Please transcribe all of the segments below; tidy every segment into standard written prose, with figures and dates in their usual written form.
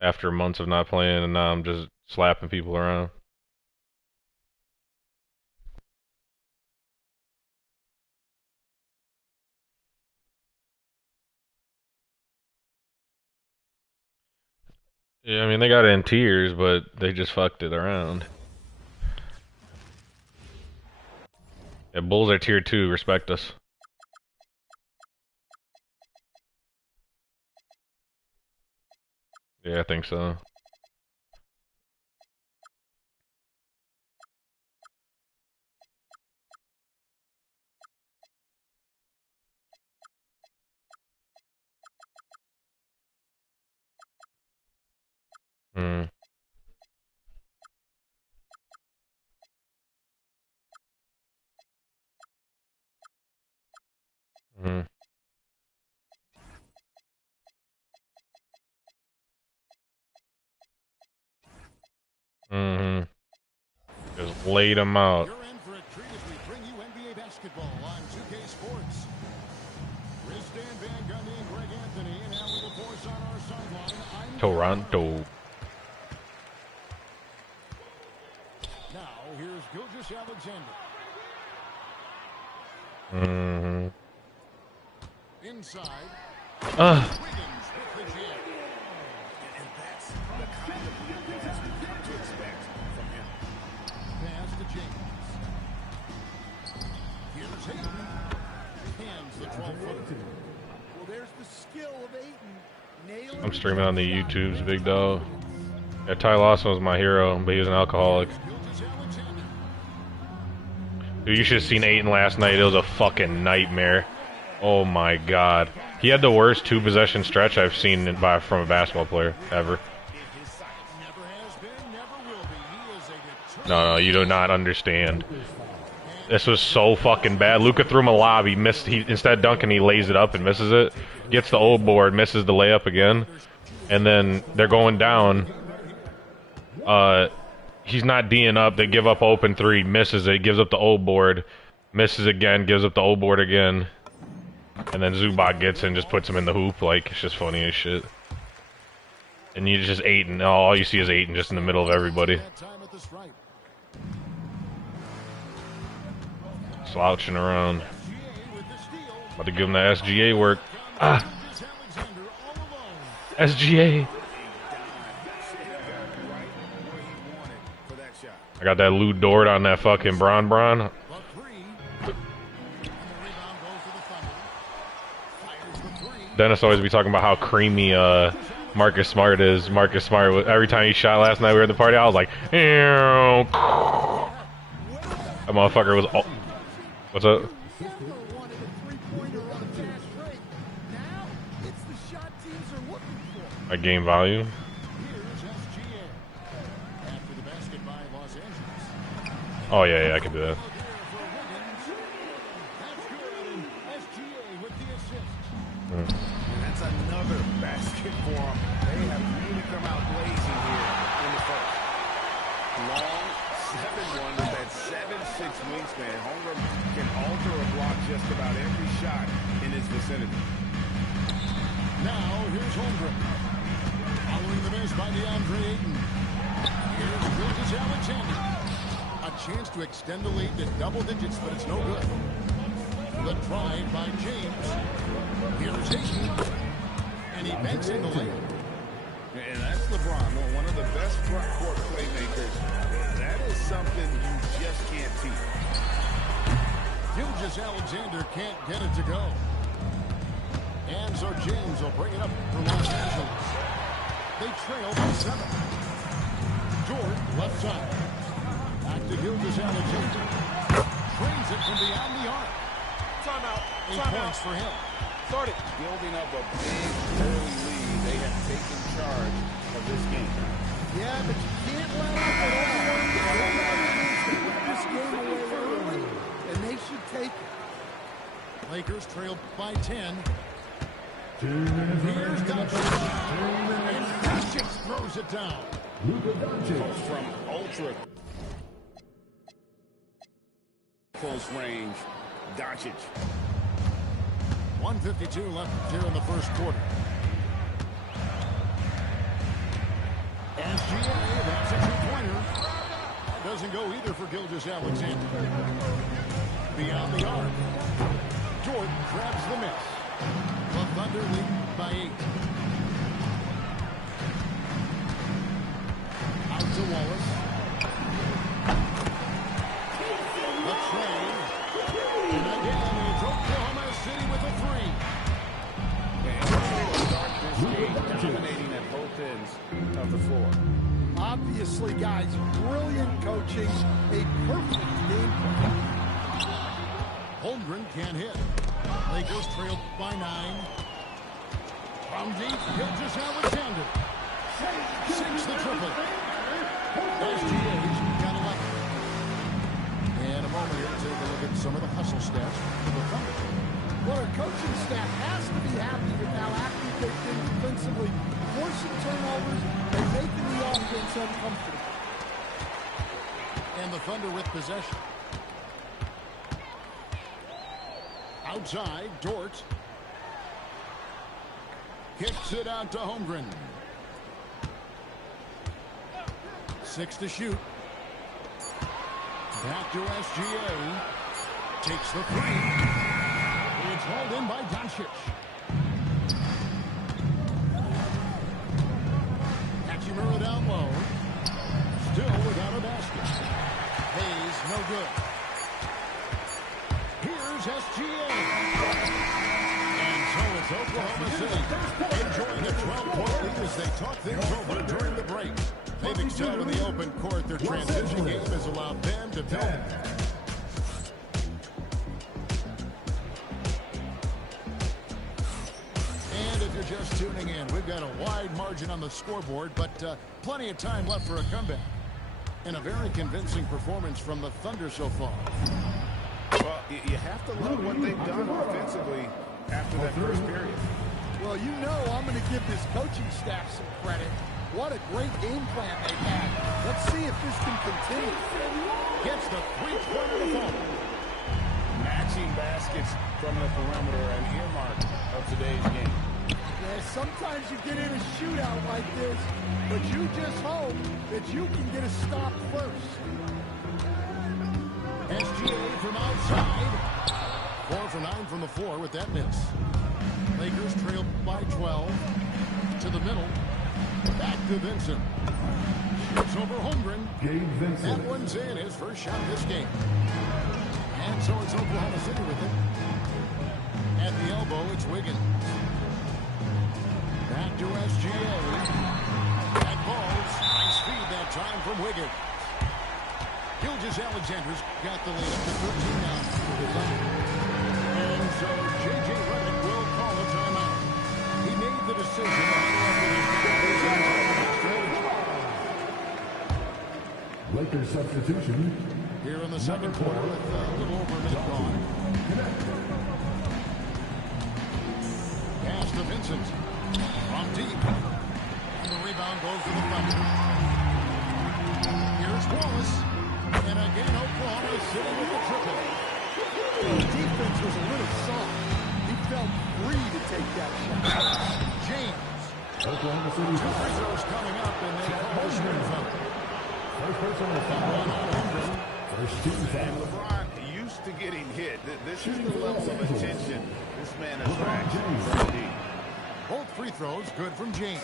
after months of not playing, and now I'm just slapping people around. Yeah, I mean they got it in tiers, but they just fucked it around. Yeah, Bulls are tier 2. Respect us. Yeah, I think so. Hmm. Hmm. Hmm. Just laid them out. You're in for a treat as we bring you NBA basketball on 2K Sports. Chris Dan Van Gundy and Greg Anthony, and now with the voice on our sideline, I'm Gary Harden. Toronto. Now, here's Gilgeous Alexander. Hmm. Inside, Uh, Wiggins with the jam. And that's the kind of defense we've come to expect from him. Pass to James. Here's Hayden. Hands the 12-footer. Well, there's the skill of Ayton. I'm streaming on the YouTube's big dog. Yeah, Ty Lawson was my hero, but he was an alcoholic. Dude, you should have seen Ayton last night. It was a fucking nightmare. Oh my god. He had the worst 2-possession stretch I've seen from a basketball player ever. No, you do not understand. This was so fucking bad. Luka threw him a lob. He missed. Instead of dunking, he lays it up and misses it. Gets the old board, misses the layup again. And then they're going down. He's not D'ing up. They give up open three, misses it, gives up the old board, misses again, gives up the old board again. And then Zubac gets in and just puts him in the hoop. Like, it's just funny as shit. And you just Ayton. All you see is Ayton just in the middle of everybody. Slouching around. About to give him the SGA work. Ah! SGA! I got that Lou Dort on that fucking Bron. Dennis always be talking about how creamy Marcus Smart is. Marcus Smart, every time he shot last night we were at the party, I was like, ew. That motherfucker was all... What's up? I gain volume. Oh yeah, I can do that. That's another basket for them. They have really come out blazing here in the first. Long 7-1 with that 7'6" wingspan. Holmgren can alter or block just about every shot in his vicinity. Now, here's Holmgren. Following the miss by DeAndre Ayton. Here's Gilgeous Alexander. A chance to extend the lead to double digits, but it's no good. The drive by James. Here's Ayton. And he banks in the lane. And that's LeBron, one of the best front court playmakers. That is something you just can't teach. Gilgeous Alexander can't get it to go. And so James will bring it up for Los Angeles. They trail by 7. Jordan left side. Back to Gilgeous Alexander. Trains it from beyond the arc. Timeout. 8 points for him. Started. Building up a big early lead. They have taken charge of this game. Yeah, but you can't let up put this game away early, and they should take it. Lakers trail by 10. Here's Doncic. And Doncic throws it down. From ultra close range, Doncic. 1:52 left here in the first quarter. SGA, that's a two-pointer. That doesn't go either for Gilgeous-Alexander. Beyond the arc. Dort grabs the miss. The Thunder lead by 8. Out to Wallace. The trade. And again, it's Oklahoma City with a 3. And start this game dominating at both ends of the floor. Obviously, guys, brilliant coaching, a perfect game plan. Holmgren can't hit. Lakers trailed by 9. From deep, Gilgeous-Alexander. Sinks the triple. SGA's got 11. And a moment here to take a look at some of the hustle stats for the Thunder. Well, our coaching staff has to be happy with how active they've been defensively, forcing turnovers and making the offense uncomfortable. And the Thunder with possession. Outside, Dort. Kicks it out to Holmgren. 6 to shoot. Back to SGA. Takes the 3. It's hauled in by Doncic. Hachimura down low. Still without a basket. Hayes, no good. Here's SGA. And so it's Oklahoma City enjoying a 12-point lead as they talk things over during the break. They've excelled in the open court. Their transition game has allowed them to build. And if you're just tuning in, we've got a wide margin on the scoreboard, but plenty of time left for a comeback. And a very convincing performance from the Thunder so far. Well, you have to love what they've done offensively after that first period. Well, you know I'm going to give this coaching staff some credit. What a great game plan they've had. Let's see if this can continue. Gets the three-pointer to fall. Matching baskets from the perimeter, an earmark of today's game. Yeah, sometimes you get in a shootout like this, but you just hope that you can get a stop first. SGA from outside. 4 for 9 from the floor with that miss. Lakers trail by 12. To the middle. Back to Vincent. Shoots over Holmgren. That one's in, his first shot this game. And so it's Oklahoma City with it. At the elbow, it's Wiggins. Back to SGA. That ball's high speed that time from Wiggins. Gilgeous-Alexander's got the lead up to 13 now. And so J.J. Redick will call a timeout. He made the decision to huddle up with his guys. Lakers substitution. Here in the second quarter with a little over a minute gone. Pass to Vincent. From deep. And the rebound goes to the Thunder. Here's Wallace. And again, Oklahoma City with the triple. The defense was a little soft. He felt free to take that shot. James. Oklahoma City. 2 free throws coming up, and they call the screen foul. First person on the foul. First team And foul. LeBron used to getting hit. This is the level of attention this man attracts. Both free throws good from James.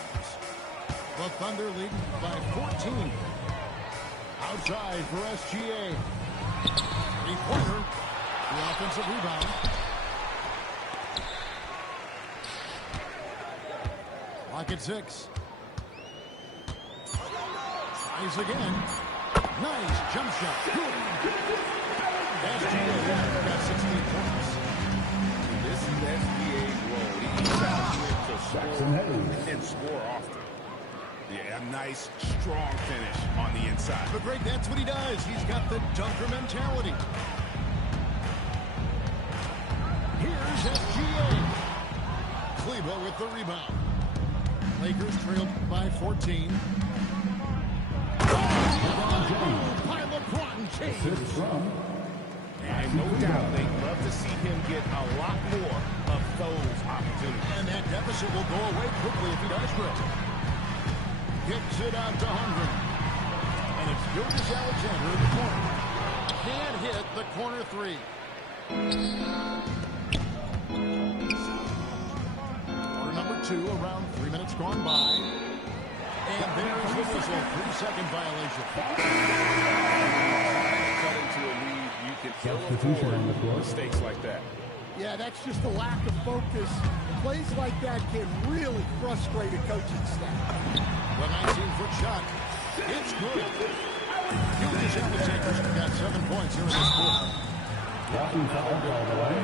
The Thunder leading by 14. Outside for SGA. Three-pointer. The offensive rebound. Clock at 6. Tries again. Nice jump shot. Good. SGA got 16 points. This is SBA's role. He's out here to score and score often. Yeah, a nice, strong finish on the inside. But Greg, that's what he does. He's got the dunker mentality. Here's SGA. Kleba with the rebound. Lakers trailed by 14. By LeBron James. And no doubt they'd love to see him get a lot more of those opportunities. And that deficit will go away quickly if he does, Greg. Kicks it out to Holmgren. And it's Gilgis Alexander in the corner. Can't hit the corner three. Quarter number 2, around 3 minutes gone by. And there's the whistle, 3-second violation. Cut into a lead, you can ill afford mistakes like that. Yeah, that's just a lack of focus. Plays like that can really frustrate a coaching staff. The 19-foot shot. It's good. Gilgis Alexander's got 7 points here in this quarter. Walking foul ball away.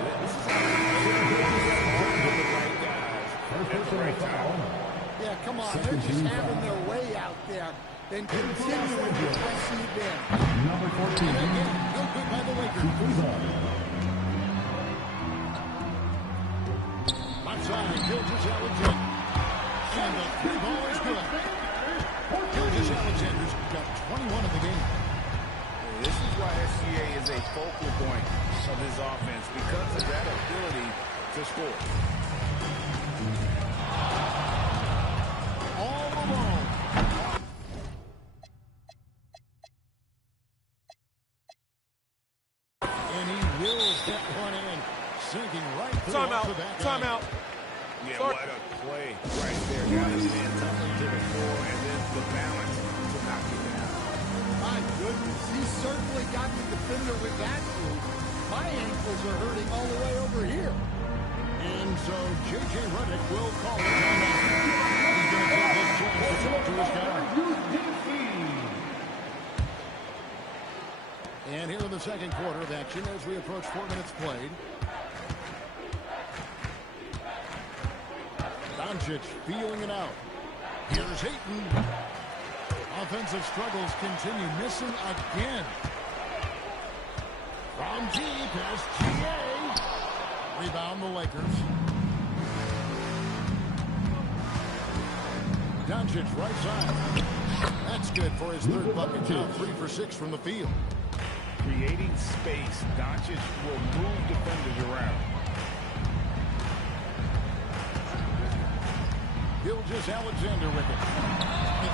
Yeah, come on. They're just having their way out there and continuing to press the advantage. Number 14. And again, no good by the Lakers. Left side, Gilgis Alexander. And the 3-ball is good. Gilgis Alexander's got 21 in the game. This is why SGA is a focal point of his offense, because of that ability to score. All alone. And he will get one in, sinking right through off the back. Timeout. Yeah, what a play right there. Got his hands up to the floor, and then the balance to knock it down. My goodness, he certainly got the defender with that move. My ankles are hurting all the way over here. And so J.J. Redick will call it timeout. He's going to take this chance to talk to his guy. And here in the second quarter of action as we approach 4 minutes played. Doncic feeling it out. Here's Ayton. Offensive struggles continue. Missing again. From deep as G.A. Rebound the Lakers. Doncic right side. That's good for his third bucket. Now 3 for 6 from the field. Creating space, Doncic will move defenders around. Gilgis Alexander with it.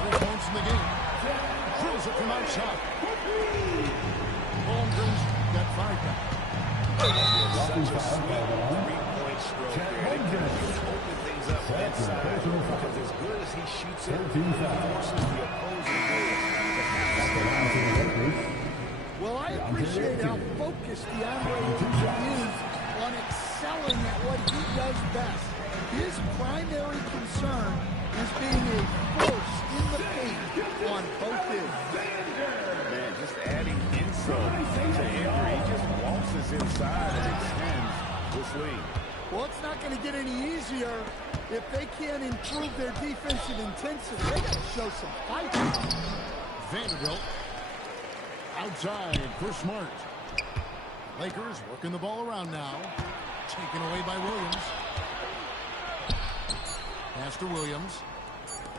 3 points in the game. Drills it from outside. Holmgren's got 5 back. Such a sweet three-point stroke there. It can really open things up inside, because as good as he shoots it, he forces the opposing player to have to. Well, I appreciate how focused DeAndre is on excelling at what he does best. His primary concern is being a force in the paint on both ends. Man, just adding insult to injury. He just waltzes inside and extends this lead. Well, it's not going to get any easier if they can't improve their defensive intensity. They got to show some fight. Vanderbilt outside for Smart. Lakers working the ball around now. Taken away by Williams. Pass to Williams.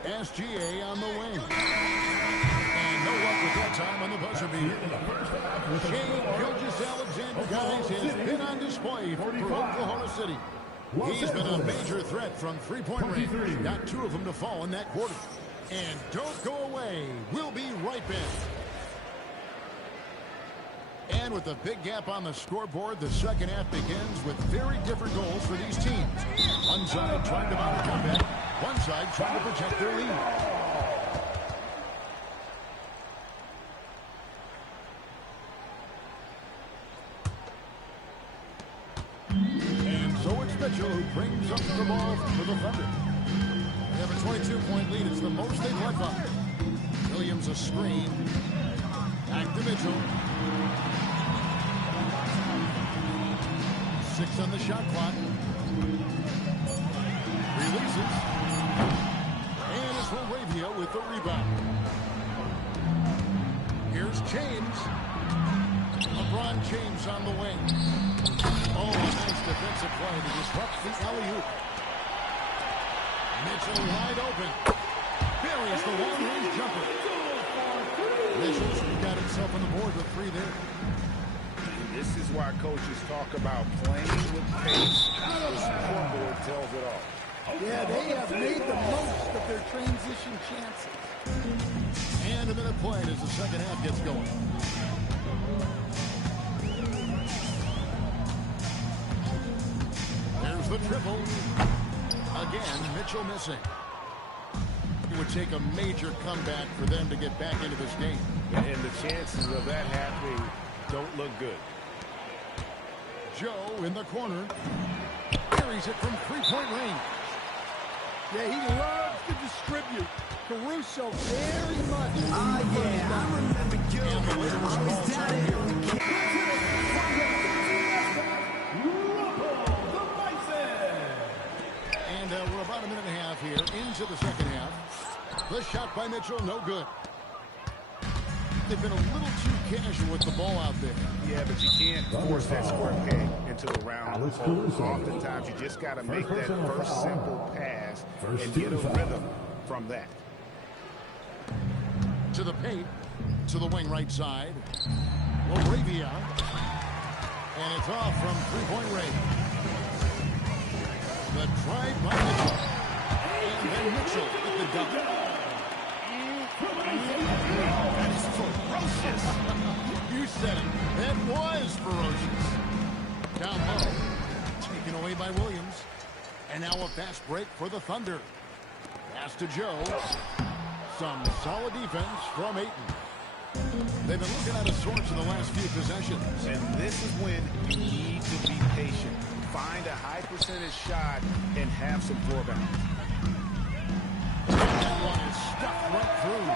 SGA on the wing. And no luck with that time on the buzzer beater. Gilgis Alexander, guys, has been on display for Oklahoma City. He's been a major threat from three-point range. Got 2 of them to fall in that quarter. And don't go away. We'll be right back. And with a big gap on the scoreboard, the second half begins with very different goals for these teams. One side trying to mount a comeback, one side trying to protect their lead. And so it's Mitchell who brings up the ball for the Thunder. They have a 22-point lead. It's the most they've let by. Williams a screen. Back to Mitchell. 6 on the shot clock. Releases. And it's Laravia with the rebound. Here's James. LeBron James on the wing. Oh, a nice defensive play to disrupt the alley-oop. Mitchell wide open. Buries the long-range jumper. Mitchell's got himself on the board with 3 there. This is why coaches talk about playing with pace. The scoreboard tells it all. Yeah, they have made the most of their transition chances. And a minute played as the second half gets going. There's the triple. Again, Mitchell missing. It would take a major comeback for them to get back into this game. And the chances of that happening don't look good. Joe in the corner. Carries it from three-point range. Yeah, he loves to distribute. Caruso very much. I remember you. And the Lakers ball time here. And we're about a minute and a half here into the second half. The shot by Mitchell, no good. They've been a little too casual with the ball out there. Yeah, but you can't force that square peg into the round. Oftentimes, you just got to make that first simple pass and get a rhythm from that. To the paint, to the wing right side. Laravia. And it's off from three-point range. The drive by Mitchell. And then Mitchell with the double. That is ferocious. You said it. That was ferocious. Down low. Taken away by Williams. And now a fast break for the Thunder. Pass to Joe. Some solid defense from Ayton. They've been looking out of sorts in the last few possessions. And this is when you need to be patient. Find a high percentage shot and have some floor balance. That one is stuck right through.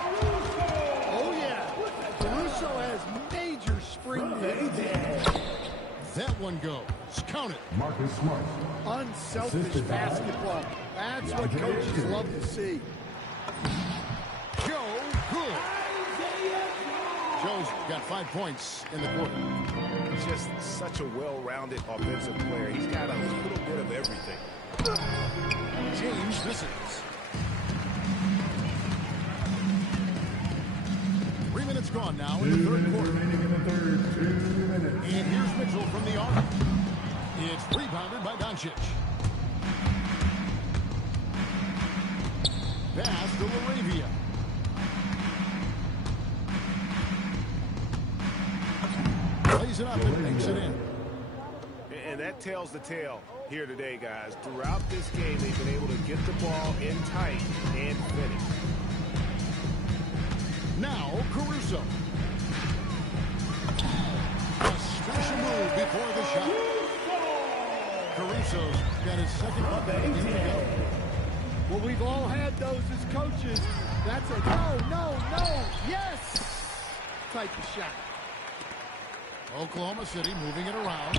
Oh, yeah. Caruso has major spring hits. That one goes. Count it. Marcus Smart. Unselfish basketball. That's what coaches love to see. Joe, good. Joe's got 5 points in the quarter. Just such a well-rounded offensive player. He's got a little bit of everything. James misses. 3 minutes gone now in the third quarter. And here's Mitchell from the arc. It's rebounded by Doncic. Pass to Laravia. Plays it up and makes it in. And that tells the tale here today, guys. Throughout this game, they've been able to get the ball in tight and finish. Now, Caruso. A special move before the shot. Caruso's got his second putback in the go. Well, we've all had those as coaches. That's a no, yes type of shot. Oklahoma City moving it around.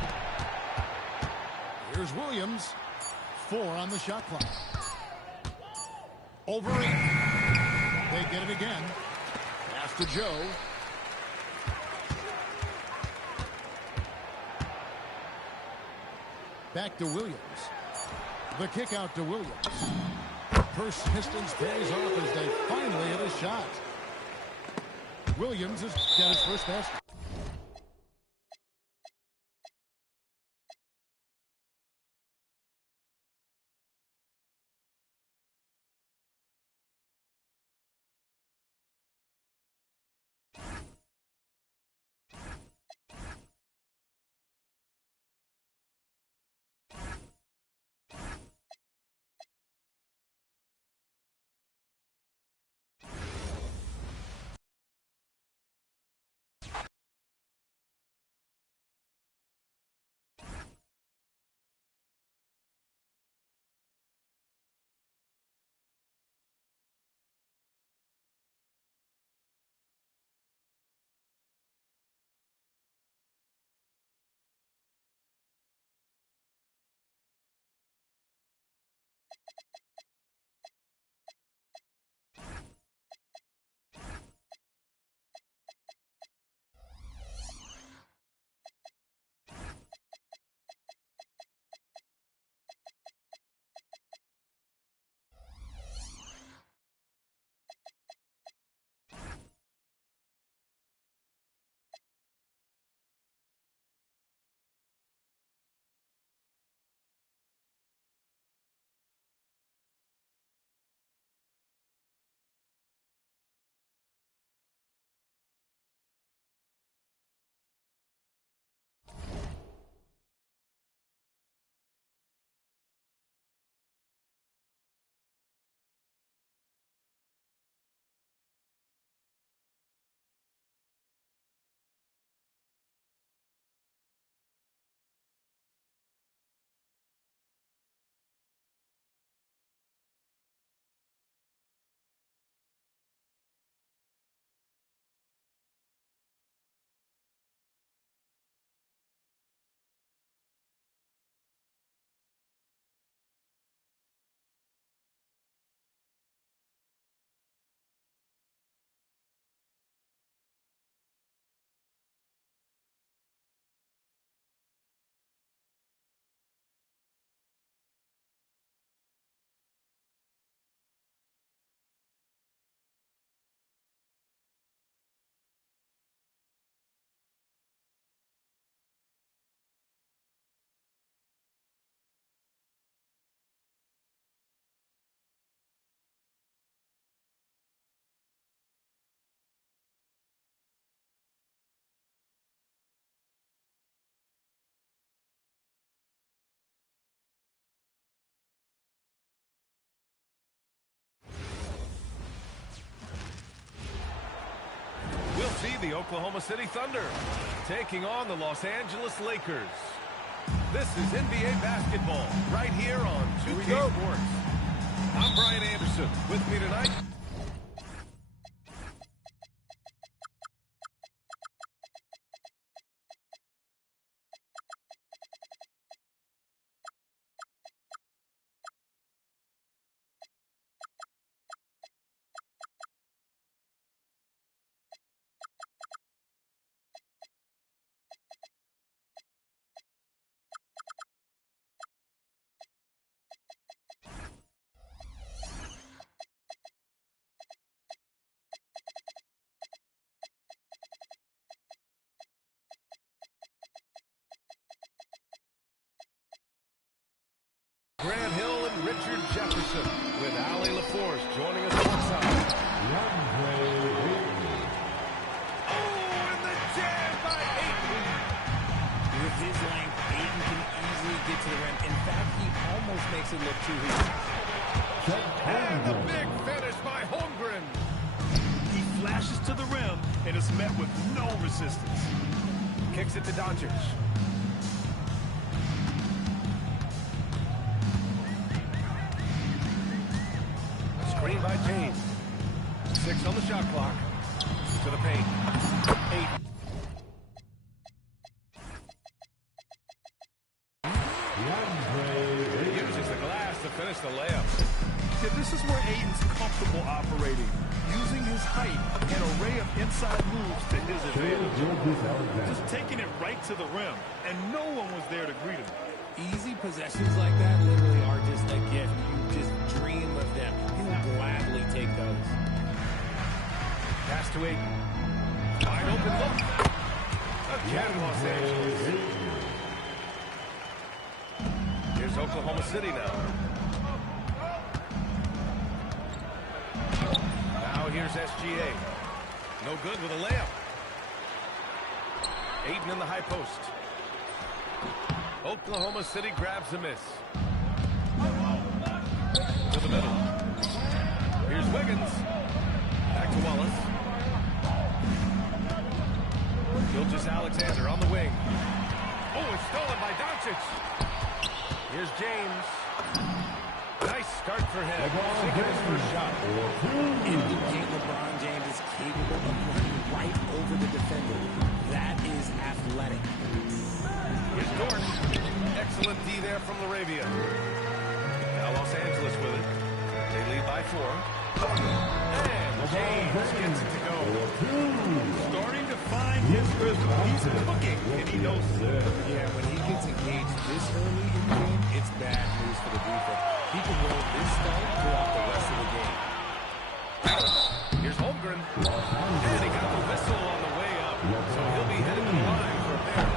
Here's Williams. 4 on the shot clock. Over 8. They get it again. Pass to Joe. Back to Williams. The kick out to Williams. Persistence pays off as they finally hit a shot. Williams has got his first basket. the Oklahoma City Thunder taking on the Los Angeles Lakers. This is NBA basketball right here on 2K Sports. I'm Brian Anderson. With me tonight, Grant Hill and Richard Jefferson with Allie LaForce joining us alongside. Oh, and the jam by Ayton. With his length, Ayton can easily get to the rim. In fact, he almost makes it look too easy. And the big finish by Holmgren. He flashes to the rim and is met with no resistance. Kicks it to Doncic. Screen by James. 6 on the shot clock. To the paint. 8. Uses the glass to finish the layup. Yeah, this is where Ayton's comfortable operating, using his height and array of inside moves to his advantage. Just taking it right to the rim, and no one was there to greet him. Easy possessions like that literally are just a gift. You just dream of them. He will gladly take those. Pass to Ayton. Wide open look. Again, Los Angeles. Here's Oklahoma City now. Now here's SGA. No good with a layup. Ayton in the high post. Oklahoma City grabs a miss. To the middle. Here's Wiggins. Back to Wallace. Gilgeous Alexander on the wing. Oh, it's stolen by Doncic. Here's James. Nice start for him. Taking his first shot. Indicate LeBron James is capable of running right over the defender. That is athletic. Here's Dort. Excellent D there from Laravia. Now Los Angeles with it. They lead by 4. And James gets it to go. Starting to find his rhythm. He's cooking, and he knows it. Yeah, when he gets engaged this early in the game, it's bad news for the defense. He can roll this start throughout the rest of the game. Here's Holmgren. And he got the whistle on the way up. So he'll be headed to the line for a pair.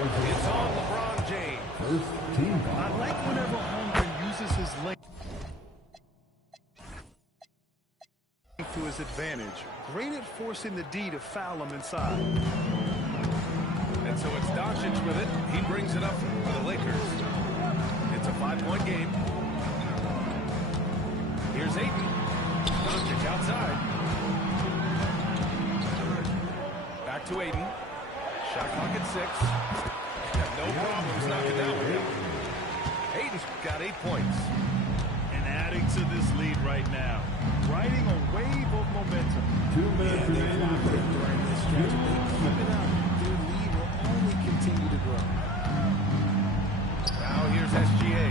It's on LeBron James. I like whenever Holmgren uses his length to his advantage. Great at forcing the D to foul him inside. And so it's Doncic with it. He brings it up for the Lakers. It's a 5-point game. Here's Ayton. Doncic outside. Back to Ayton. Shot clock at 6. No problems knocking that one down. Ayton's got 8 points. And adding to this lead right now. Riding a wave of momentum. 2 minutes during this stretch. They keep it up. Their lead will only continue to grow. Now here's SGA.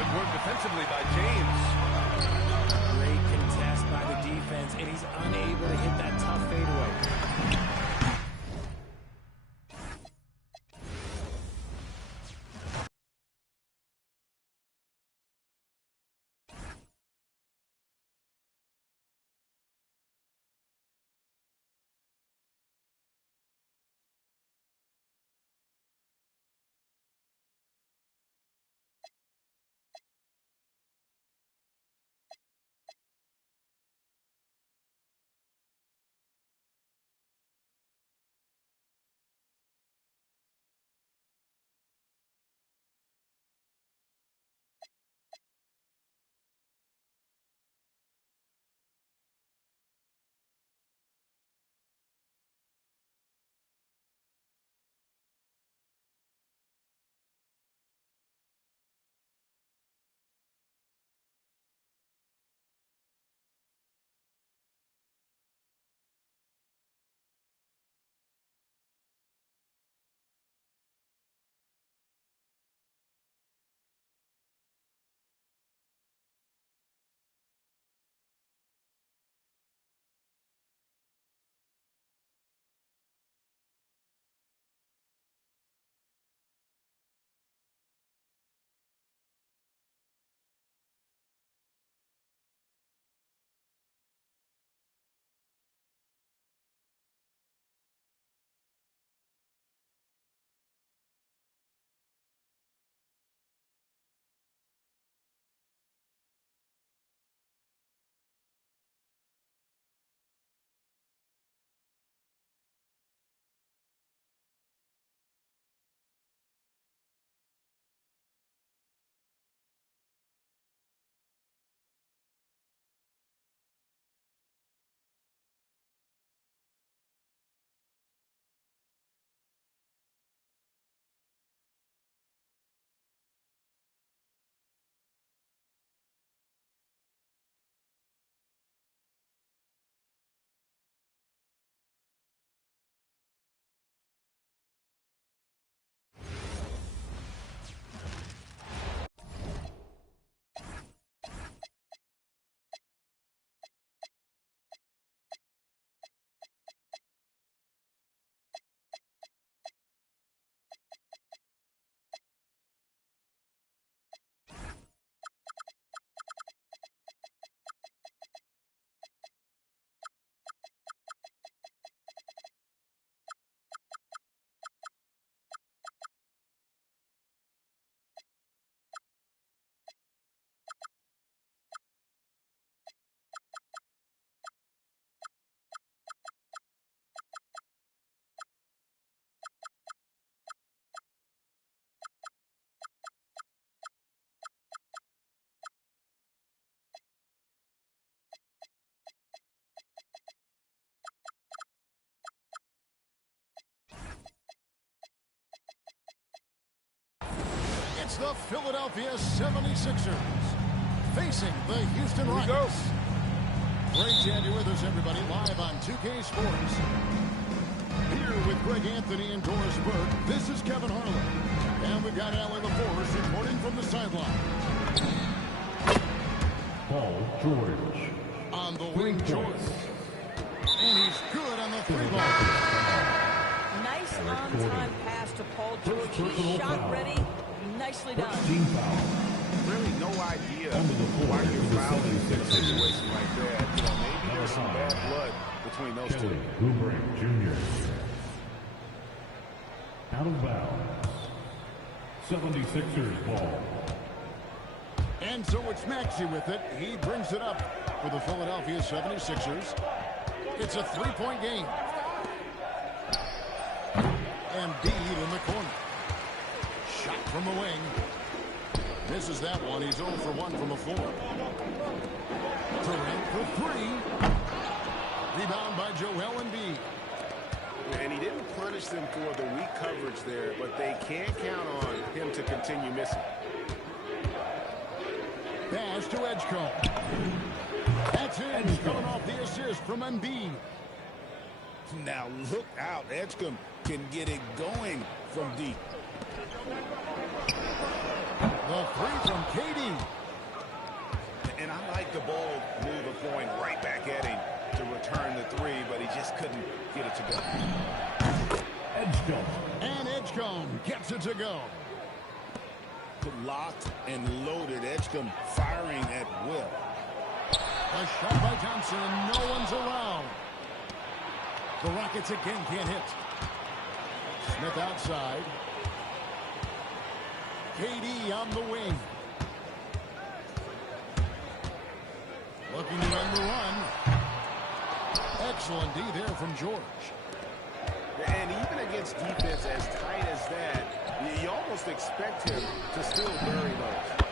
Good work defensively by James. Great contest by the defense, and he's unable to hit that tough fadeaway. the Philadelphia 76ers facing the Houston Rockets. Great to have you with us, everybody, live on 2K Sports. Here with Greg Anthony and Doris Burke, this is Kevin Harlan. And we've got Allie LaForce reporting from the sideline. Paul George. On the wing, George. And he's good on the three ball. Nice on-time pass to Paul George. He's shot ready. Nicely done. Team foul. Really no idea why you're fouling in a situation like that. You know, maybe there's some bad blood between those two. Oubre Jr. Out of bounds. 76ers ball. And so it's Maxey with it. He brings it up for the Philadelphia 76ers. It's a three-point game. Embiid in the corner. Shot from the wing. Misses that one. He's 0 for 1 from the floor. Durant for three. Rebound by Joel Embiid. And he didn't punish them for the weak coverage there, but they can't count on him to continue missing. Pass to Edgecombe. That's it. Coming off the assist from Embiid. Now look out. Edgecombe can get it going from deep. The three from KD. And I like the ball move of going right back at him to return the three, but he just couldn't get it to go. Edgecombe. And Edgecombe gets it to go. Locked and loaded. Edgecombe firing at will. A shot by Johnson, and no one's around. The Rockets again can't hit. Smith outside. KD on the wing. Looking to end the run. Excellent D there from George. And even against defense as tight as that, you almost expect him to still bury those.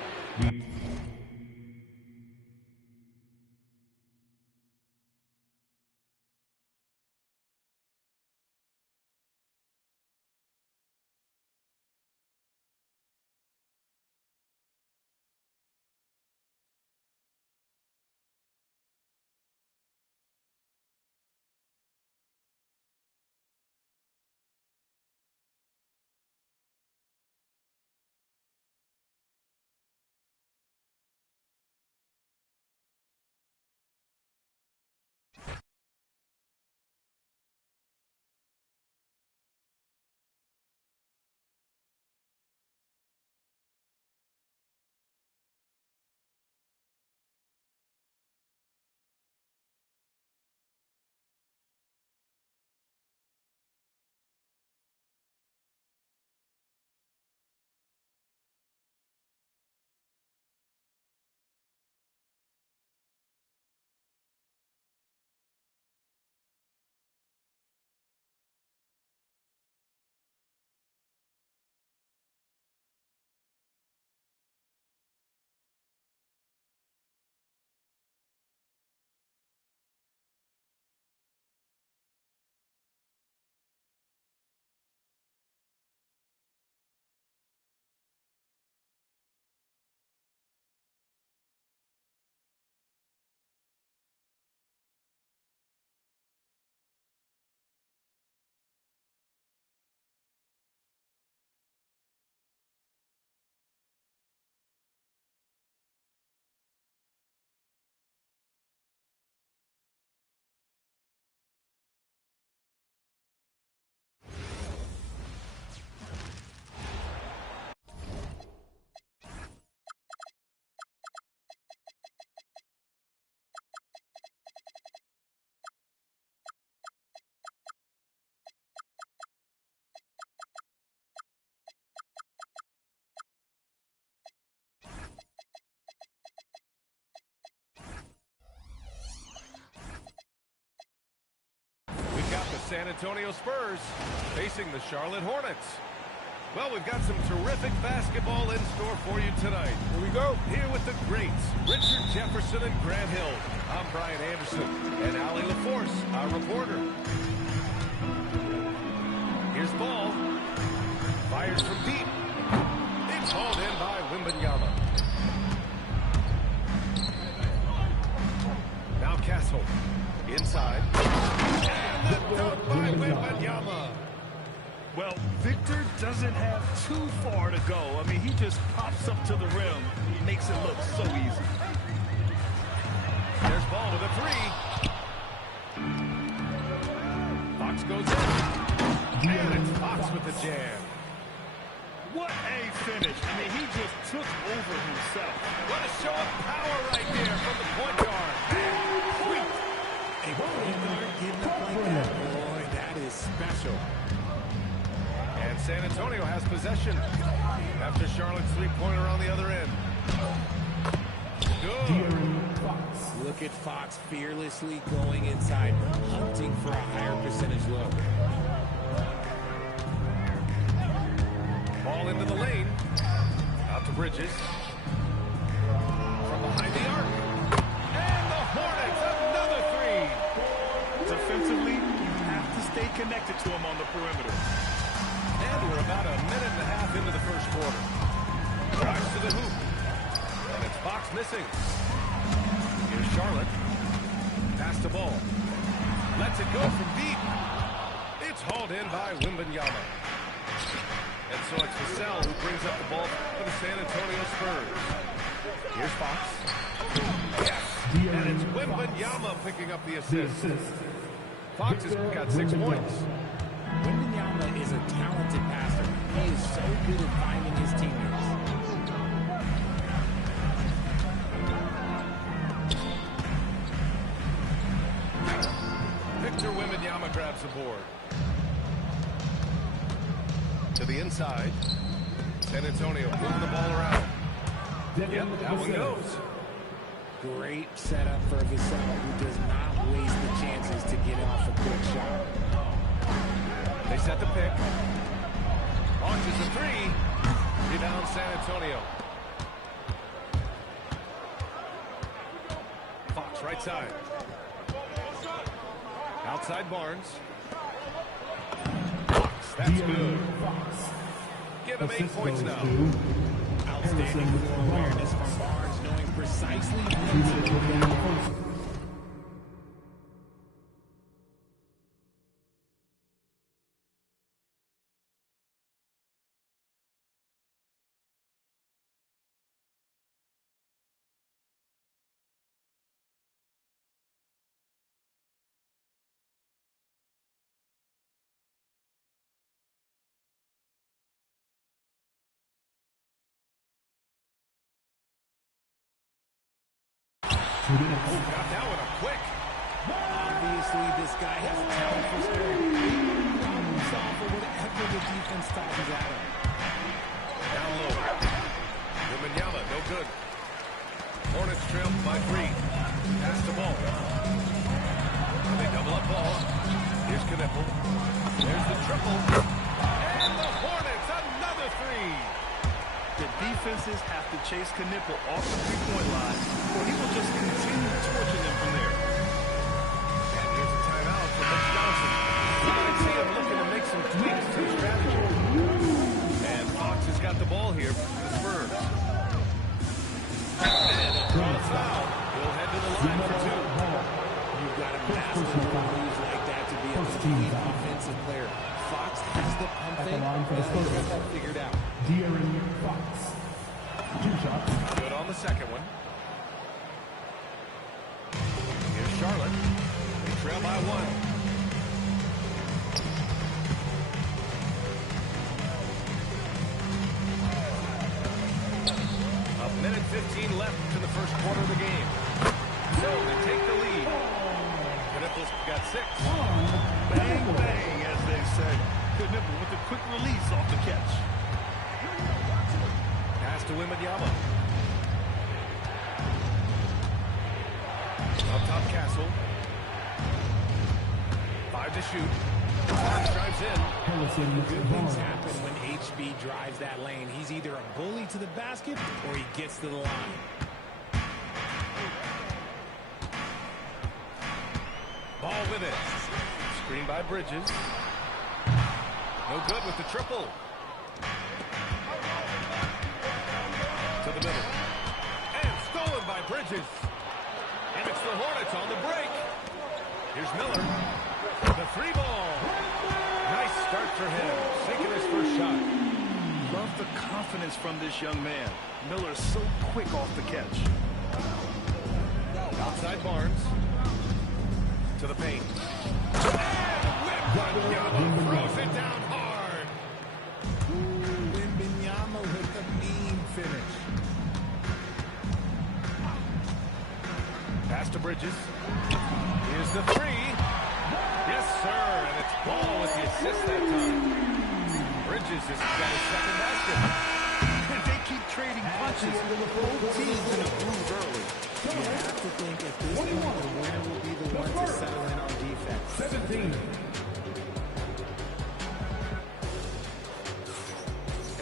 San Antonio Spurs facing the Charlotte Hornets. Well, we've got some terrific basketball in store for you tonight. Here we go. Here with the greats, Richard Jefferson and Grant Hill. I'm Brian Anderson, and Allie LaForce, our reporter. Here's ball. Fires from deep. It's hauled in by inside. And the dunk by Wembanyama. Well, Victor doesn't have too far to go. I mean, he just pops up to the rim. He makes it look so easy. There's ball with a three. Fox goes in. And it's Fox with the jam. What a finish. I mean, he just took over himself. What a show of power right there from the point guard. Sweet. A point guard getting up like that. Boy, that is special. And San Antonio has possession after Charlotte's three-pointer on the other end. Good. Look at Fox fearlessly going inside, hunting for a higher percentage look. Ball into the lane. Out to Bridges. From behind the arc. And the Hornets, another three. Defensively, you have to stay connected to him on the perimeter. And we're about a minute and a half into the first quarter. Drives to the hoop. And it's Fox missing. Here's Charlotte. Pass the ball. Lets it go from deep. It's hauled in by Wembanyama. And so it's Vassell who brings up the ball for the San Antonio Spurs. Here's Fox. Yes! And it's Wembanyama picking up the assist. Fox has got 6 points. Wembanyama is a talented passer. He is so good at finding his teammates. Victor Wembanyama grabs the board. To the inside. San Antonio moving the ball around. Yep, that one goes. Great setup for Vassell, who does not waste the chances to get off a quick shot. They set the pick. Launches a three. Rebound San Antonio. Fox right side. Outside Barnes. Fox, that's good. Give him 8 points now. Outstanding floor awareness from Barnes, knowing precisely when to look out. Got that one up quick. Obviously, this guy has a talent for scoring. Problem solver whatever the defense tosses at him. Down low. Wembanyama, no good. Hornets trail by 3. Pass the ball. They double up ball. Here's Knipple. There's the triple. And the Hornets, another 3. The defenses have to chase Knipple off the three-point line, or he will just continue torching them from there. And here's a timeout for Mitch Johnson. You might see him looking to make some tweaks to his strategy. And Fox has got the ball here for the Spurs. And a drawn foul. He'll head to the line for 2. You've got a massive lose like that to be a complete offensive player. Fox has the pumping, and he has that figured out. De'Aaron Fox. 2 shots. Good on the second one. Here's Charlotte. They trail by 1. A minute 15 left in the first quarter of the game. So they take the lead. Knipple's got 6. Bang, bang, as they say. Knipple with a quick release off the catch. Pass to Wembanyama. Up top, Castle. 5 to shoot. Barnes drives in. Good things happen when HB drives that lane. He's either a bully to the basket or he gets to the line. Ball with it. Screen by Bridges. No good with the triple. To the middle. And stolen by Bridges. And it's the Hornets on the break. Here's Miller. The three ball. Nice start for him. Sinking his first shot. Love the confidence from this young man. Miller is so quick off the catch. Outside Barnes. To the paint. And Wembanyama throws it down hard. Wembanyama with the mean finish. Pass to Bridges. Here's the three. Yes, sir. And it's Ball with the assist that time. Bridges has got his second basket. And they keep trading punches. Both teams in a groove early. You have to think at this point the winner will be the one to settle in on defense. 17.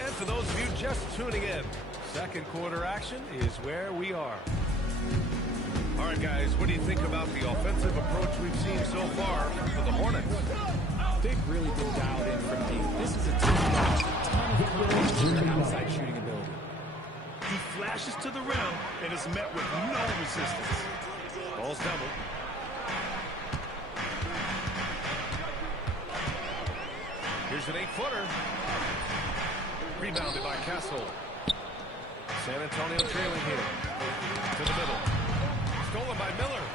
And for those of you just tuning in, second quarter action is where we are. All right, guys, what do you think about the offensive approach we've seen so far for the Hornets? They've really been dialed in from deep. This is a team that has a ton of ability and outside shooting ability. He flashes to the rim and is met with no resistance. Ball's doubled. Here's an 8-footer. Rebounded by Castle. San Antonio trailing here. To the middle. Stolen by Miller.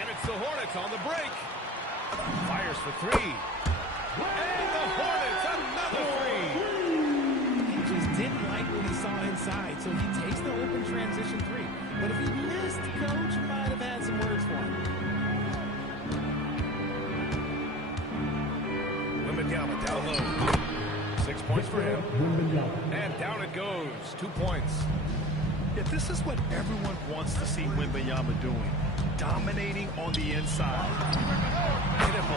And it's the Hornets on the break. Fires for three. And the Hornets, another three. He just didn't like what he saw inside, so he takes the open transition three. But if he missed, Coach might have had some words for him. Wembanyama down low. 6 points for him. And down it goes. 2 points. Yeah, this is what everyone wants to see Wembanyama doing. Dominating on the inside. And again,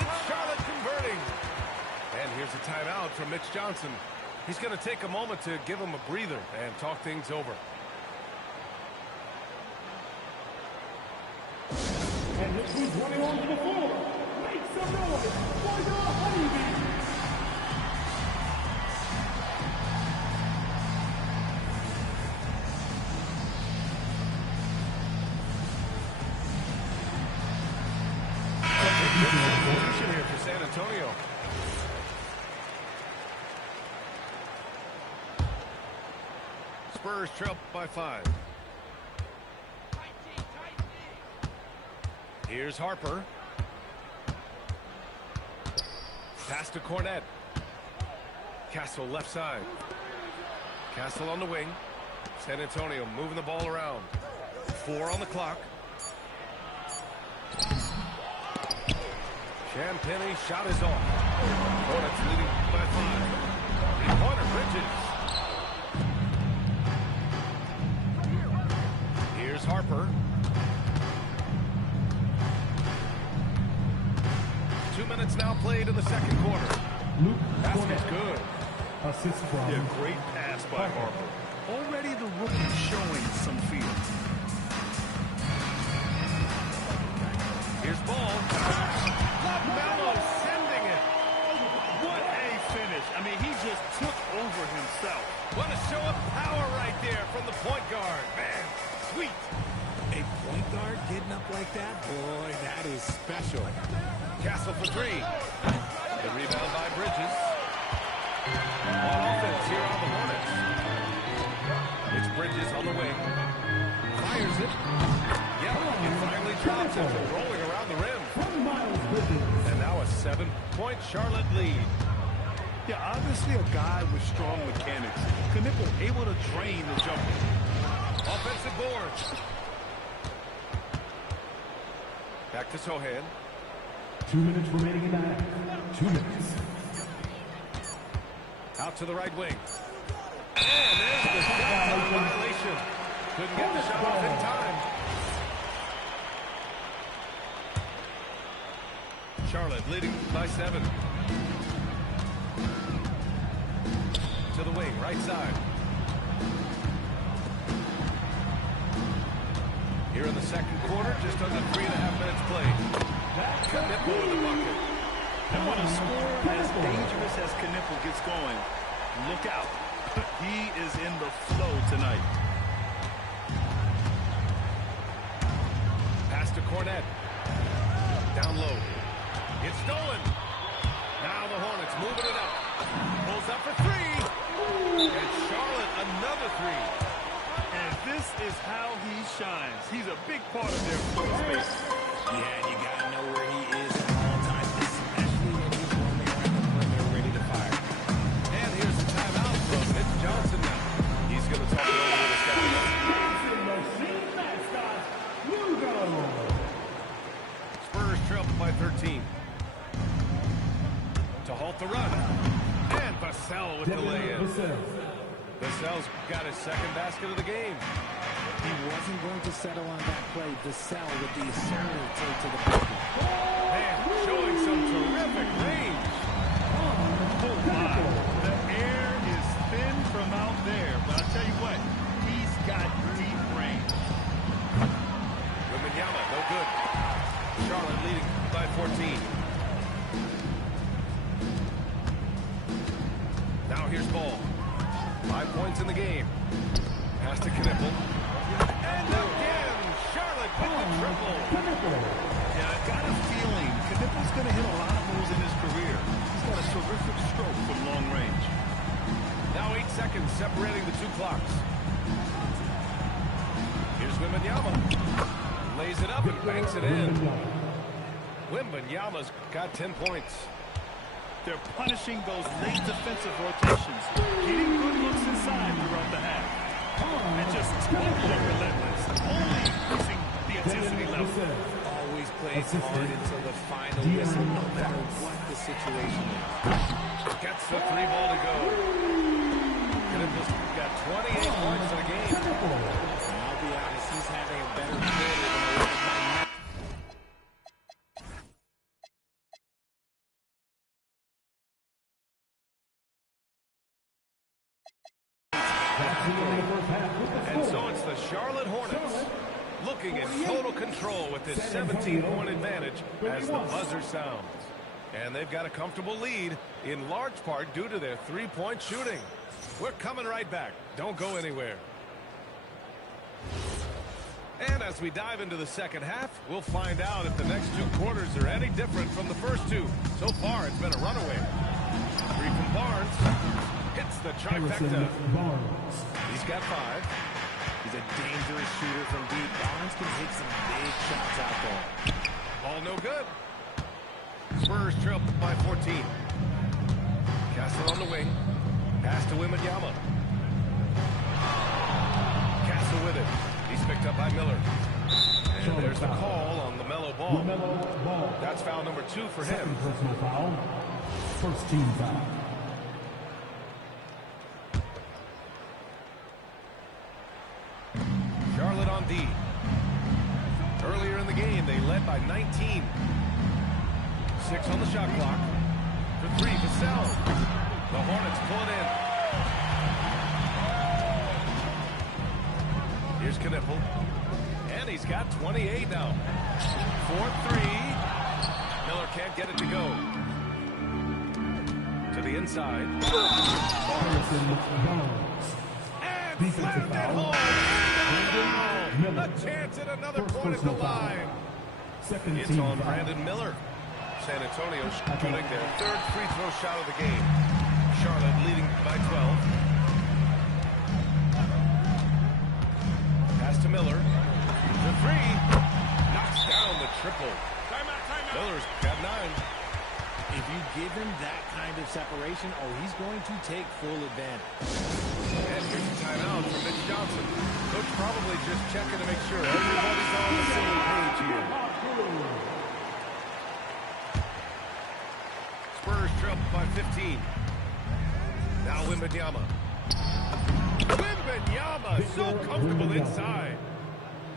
it's Charlotte converting. And here's a timeout from Mitch Johnson. He's going to take a moment to give him a breather and talk things over. And this is running onto the floor. Make some noise for your honeybees. Substitution here for San Antonio. Spurs trail by 5. Here's Harper. Pass to Cornette. Castle left side. Castle on the wing. San Antonio moving the ball around. 4 on the clock. Champagny shot is off. Hornets leading by 5. Three-pointer Bridges. Here's Harper. 2 minutes now played in the second quarter. Basket's good. Assist from. Yeah, great pass by Harper. Already the rookie showing some feel. Here's Ball. LaMelo sending it. What a finish. I mean, he just took over himself. What a show of power right there from the point guard. Man, sweet. A point guard getting up like that? Boy, that is special. Castle for 3. The rebound by Bridges. On offense here on the Hornets. It's Bridges on the wing. Fires it. Yep, and finally drops it, rolling around the rim. And now a 7-point Charlotte lead. Yeah, obviously a guy with strong mechanics. Knipple able to drain the jumper. Offensive boards. Back to Sohan. 2 minutes remaining in the half. 2 minutes. Out to the right wing. And there's the shot clock violation. Couldn't get the shot off in time. Charlotte leading by 7. To the wing, right side. Here in the second quarter, just under 3.5 minutes played. Knipple with the bucket. And when a scorer as dangerous as Knipple gets going, look out. He is in the flow tonight. Cornet. Down low. It's stolen. Now the Hornets moving it up. Pulls up for three. And Charlotte another three. And this is how he shines. He's a big part of their floor space. Yeah, you got to know where he is at all times, especially when he's roaming around the perimeter ready to fire. And here's the timeout from Mitch Johnson now. He's going to talk it over with his guys. Machine mascot, Lugo. Spurs trail by 13. To halt the run. And Vassell with the lay-in. Vassell's got his second basket of the game. He wasn't going to settle on that play. Vassell with the assertive take to the basket. Man, showing some terrific range. Oh, my. The air is thin from out there, but I'll tell you what, he's got deep range. Wembanyama, no good. Charlotte leading by 14. Now here's Ball. 5 points in the game. Pass to Knipple. And again, Charlotte with the triple. Yeah, I got a feeling Knipple's going to hit a lot of moves in his career. He's got a terrific stroke from long range. Now 8 seconds separating the two clocks. Here's Wembanyama. Lays it up and banks it in. Wembanyama's got 10 points. They're punishing those late defensive rotations, getting good looks inside throughout the half. And just totally relentless, only increasing the intensity level. Always plays hard until the final whistle, no matter what the situation is. Gets the three ball to go. Knipple's got 28 points in the game. And I'll be honest, he's having a better quarter than a lot of my And so it's the Charlotte Hornets looking in total control with this 17-point advantage as the buzzer sounds. And they've got a comfortable lead in large part due to their three-point shooting. We're coming right back. Don't go anywhere. And as we dive into the second half, we'll find out if the next two quarters are any different from the first two. So far, it's been a runaway. Three from Barnes. Hits the trifecta. He's got 5. He's a dangerous shooter from deep. Barnes can hit some big shots out there. Ball no good. Spurs trail by 14. Castle on the wing. Pass to Wembanyama. Castle with it. He's picked up by Miller. And there's the call on the Mellow Ball. That's foul number 2 for him. Personal foul. First team foul. Charlotte on D. Earlier in the game, they led by 19. 6 on the shot clock. For 3, Vassell. The Hornets pull it in. Here's Knipple. And he's got 28 now. 4-3. Miller can't get it to go. To the inside. And slammed it home. A chance at another point at the line. It's on Brandon Miller. San Antonio shooting their 3rd free throw shot of the game. Charlotte leading by 12. Pass to Miller. The 3. Knocks down the triple. Timeout. Miller's got 9. If you give him that kind of separation, he's going to take full advantage. And here's a timeout from Mitch Johnson. Coach probably just checking to make sure everybody's on the same page here. Spurs trail by 15. Now Wembanyama. Wembanyama, so comfortable inside.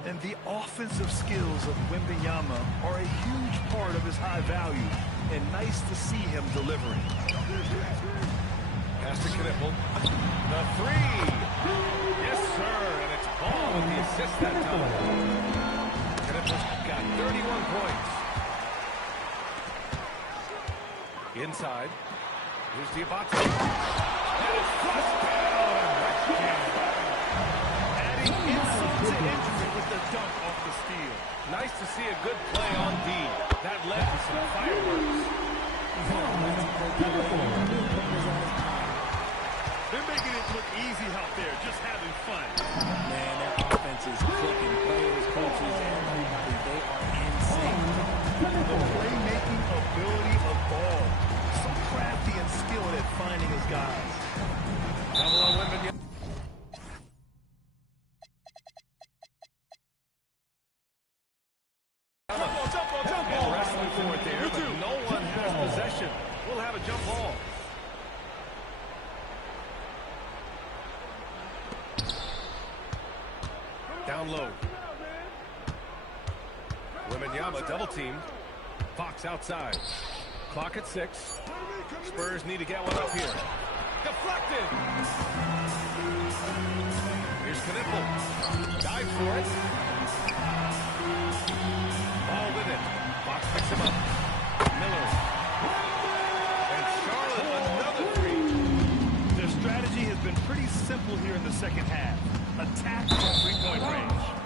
And the offensive skills of Wembanyama are a huge part of his high value, and nice to see him delivering. Pass to Knipple. The 3. Yes, sir, and it's Ball with the assist that time. Knipple's got 31 points. Inside. Here's Diabate. And it's flushed down. Adding insult to injury with the dunk off the steal. Nice to see a good play on D. That led to some fireworks. They're making it look easy out there, just having fun. Man, their offense is clicking. Players, coaches, everybody, they are in sync. The playmaking ability of Ball. So crafty and skilled at finding his guys. Double on Wembanyama. And wrestling for it there, but no one has possession. We'll have a jump ball. Down low. Wembanyama double teamed. Fox outside. Clock at 6. Spurs need to get one up here. Deflected. Here's Knipple. Dive for it. Ball with it. Fox picks him up. Miller. And Charlotte another three. Their strategy has been pretty simple here in the second half. Attack from three-point range.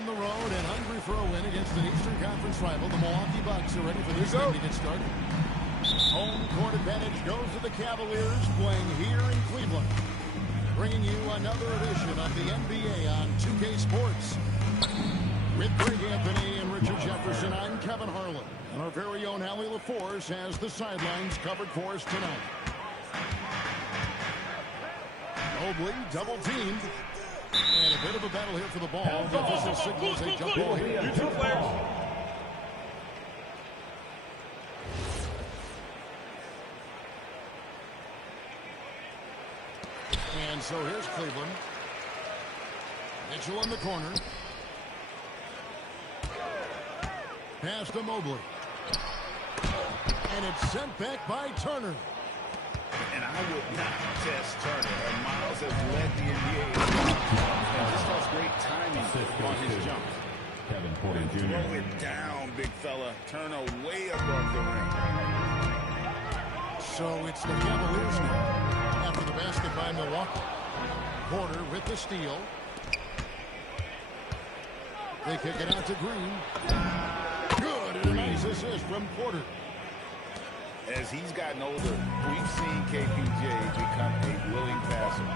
on the road and hungry for a win against an Eastern Conference rival. The Milwaukee Bucks are ready for this game to get started. Home court advantage goes to the Cavaliers, playing here in Cleveland. Bringing you another edition of the NBA on 2K Sports. With Greg Anthony and Richard Jefferson, I'm Kevin Harlan. And our very own Allie LaForce has the sidelines covered for us tonight. Mobley double teamed. And a bit of a battle here for the ball. The official signals a jump ball here. You two players. And so here's Cleveland. Mitchell in the corner. Pass to Mobley. And it's sent back by Turner. And I would not test Turner. And Miles has led the NBA. And this has great timing on his jump. Kevin Porter Jr. Throw it down, big fella. Turner way above the rim. So it's the Cavaliers now. After the basket by Milwaukee. Porter with the steal. They kick it out to Green. Good. And a nice assist from Porter. As he's gotten older, we've seen KPJ become a willing passer.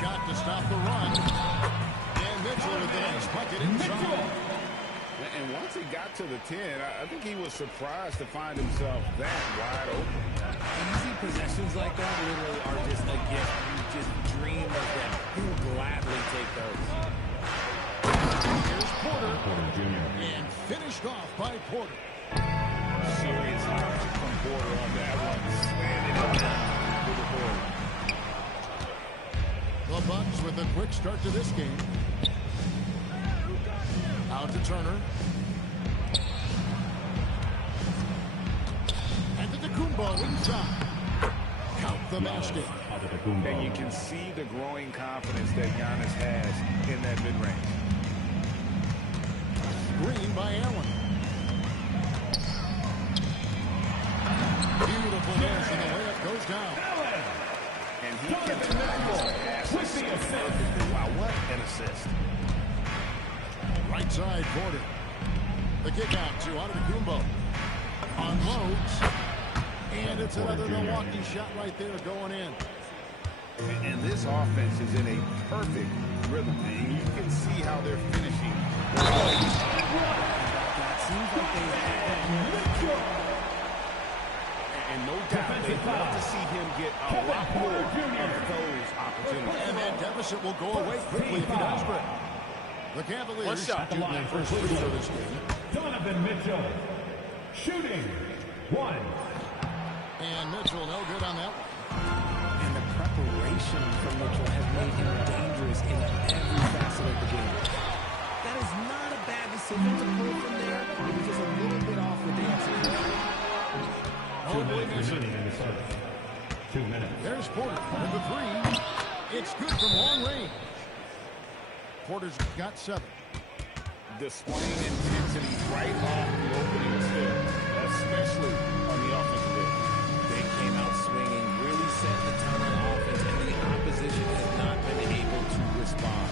Shot to stop the run. And Mitchell with the nice bucket inside. And once he got to the 10, I think he was surprised to find himself that wide open. Easy possessions like that literally are just a gift. You just dream of them. He will gladly take those. Here's Porter. Porter Jr. And finished off by Porter. Serious hard from Porter on that one. Slammed it down to the board. The Bucks with a quick start to this game. Out to Turner. And to Kumbo inside. Count the basket. And you can see the growing confidence that Giannis has in that mid-range. Green by Allen. Beautiful miss, and the layup goes down. And he can time his passes perfectly. Wow, what an assist. Right side, Porter. The kick out to Antetokounmpo. Unloads. And it's another Milwaukee shot right there going in. And this offense is in a perfect rhythm. And you can see how they're finishing. Seems like they have. And no doubt, they'd love to see him get a lot more of those opportunities. And that deficit will go away quickly if he does break. The Cavaliers shooting their first free throw this game. Donovan Mitchell. Shooting. 1. And Mitchell no good on that one. And the preparation from Mitchell has made him dangerous in every facet of the game. That is not a bad decision to pull from there. It was just a little bit off with the execution. Mobley misses. 2 minutes. There's Porter with the three. It's good from long range. Porter's got 7. Displaying intensity right off the opening tip, especially on the offensive end. They came out swinging, really set the tone on offense, and the opposition has not been able to respond.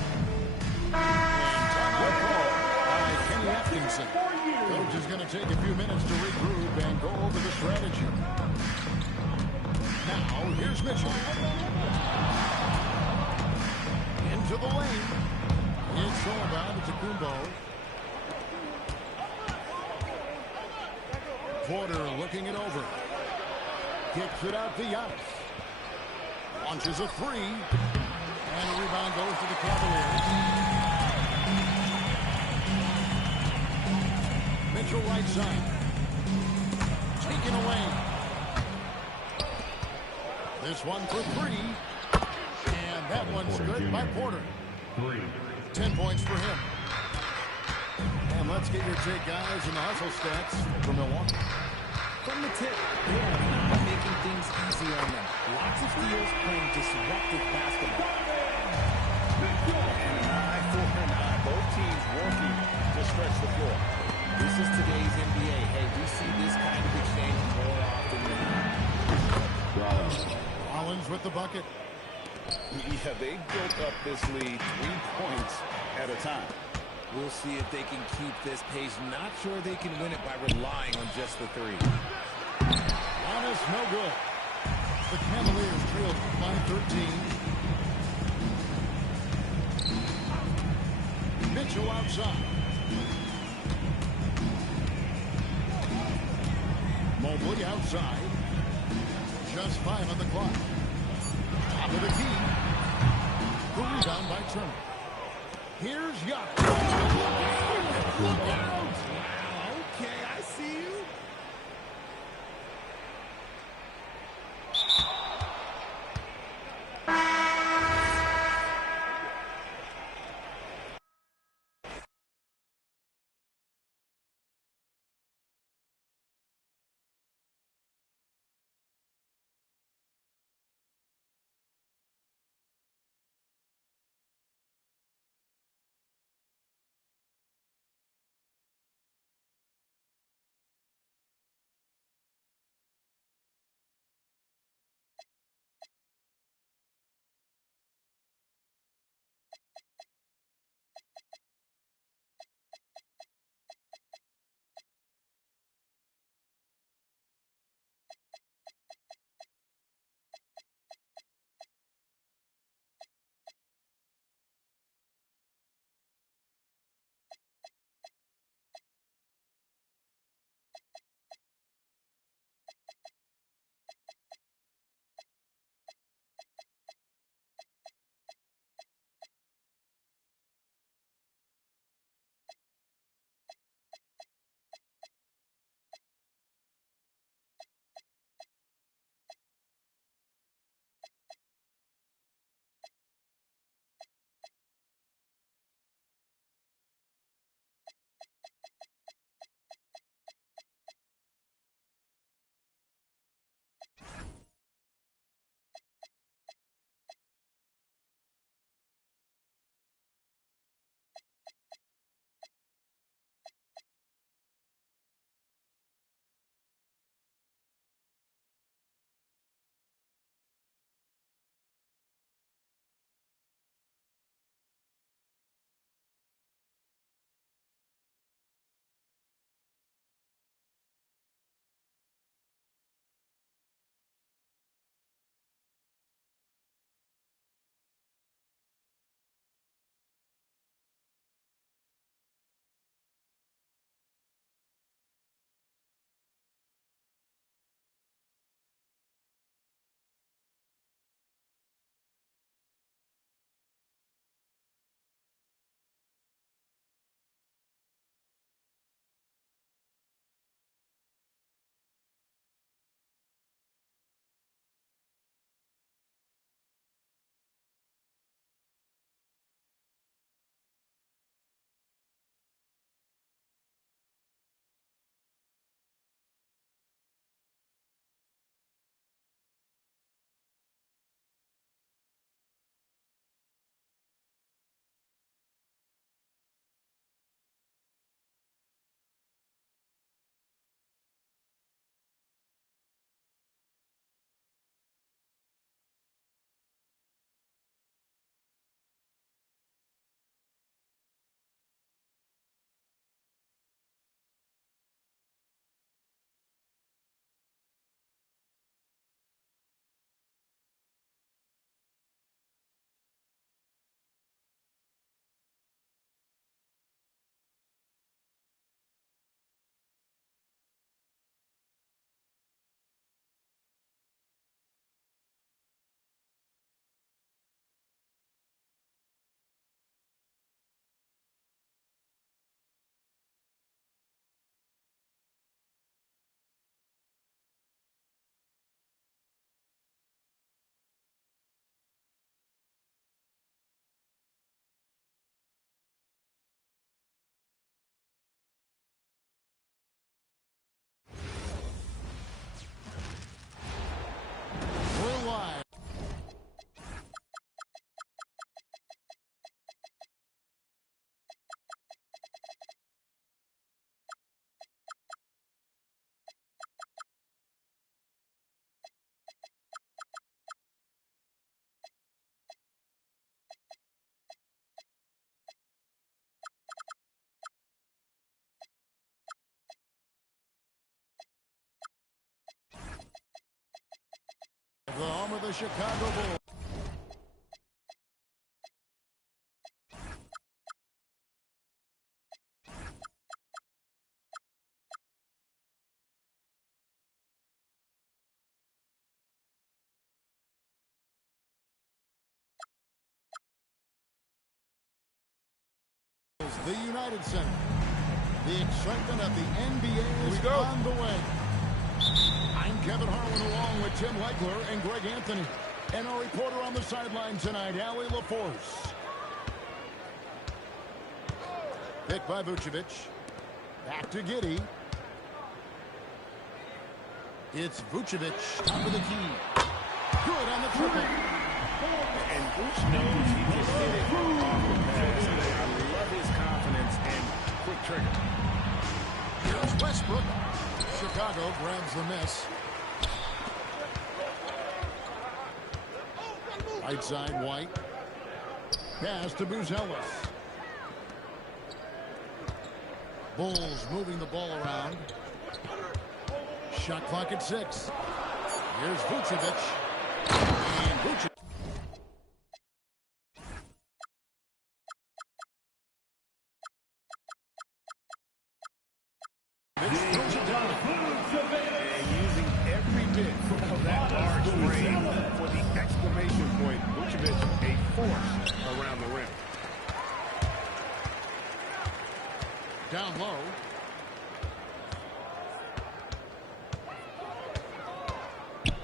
Timeout call by Kenny Atkinson. Coach is going to take a few minutes to regroup and go over the strategy. Now, here's Mitchell. Into the lane. It's all about Antetokounmpo. Porter looking it over. Kicks it out to Giannis. Launches a 3. And a rebound goes to the Cavaliers. Mitchell right side. Taken away. This one for 3. And that one's good by Porter. 10 points for him. And let's get your take, guys, and the hustle stats from Milwaukee. From the tip, they are not making things easy on them. Lots of steals, playing disruptive basketball. And an eye for an eye. Both teams working to stretch the floor. This is today's NBA. Hey, we see this kind of exchange more often than not. Rollins with the bucket. Yeah, they built up this lead 3 points at a time. We'll see if they can keep this pace. Not sure they can win it by relying on just the three. Honest, no good. The Cavaliers trail by 13. Mitchell outside. Mobley outside. Just 5 on the clock. Top of the key. The rebound by Turner. Here's Giannis. the Chicago Bulls. The United Center. The excitement of the NBA is on the way. I'm Kevin Harlan along with Tim Legler and Greg Anthony. And our reporter on the sideline tonight, Allie LaForce. Pick by Vucevic. Back to Giddey. It's Vucevic top of the key. Good on the triple. And Vuce knows he just hit it off the pass. I love his confidence and quick trigger. Here's Westbrook. Chicago grabs the miss. Right side, White. Pass to Buzelis. Bulls moving the ball around. Shot clock at 6. Here's Vucevic. And Vucevic. And using every bit of that large range for the exclamation point. Vucevic, a force around the rim. Down low.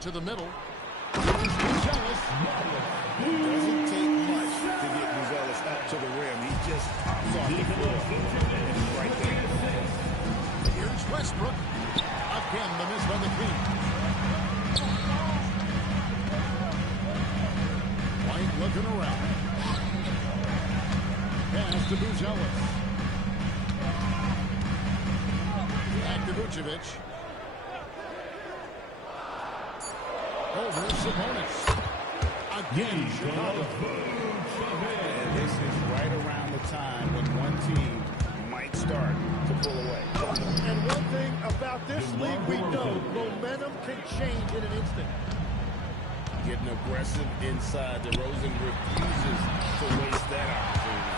To the middle. Buzelis. Doesn't take much to get Buzelis up to the rim. He just pops off the floor. And he's right there. Here's Westbrook. Again, the miss by the King. White looking around. Pass to Buzelis. Back to Vucevic. Over Sabonis. Again, Chicago. And this is right around the time when one team might start to pull away. And one thing about this league we know, momentum can change in an instant. Getting aggressive inside. DeRozan refuses to waste that opportunity.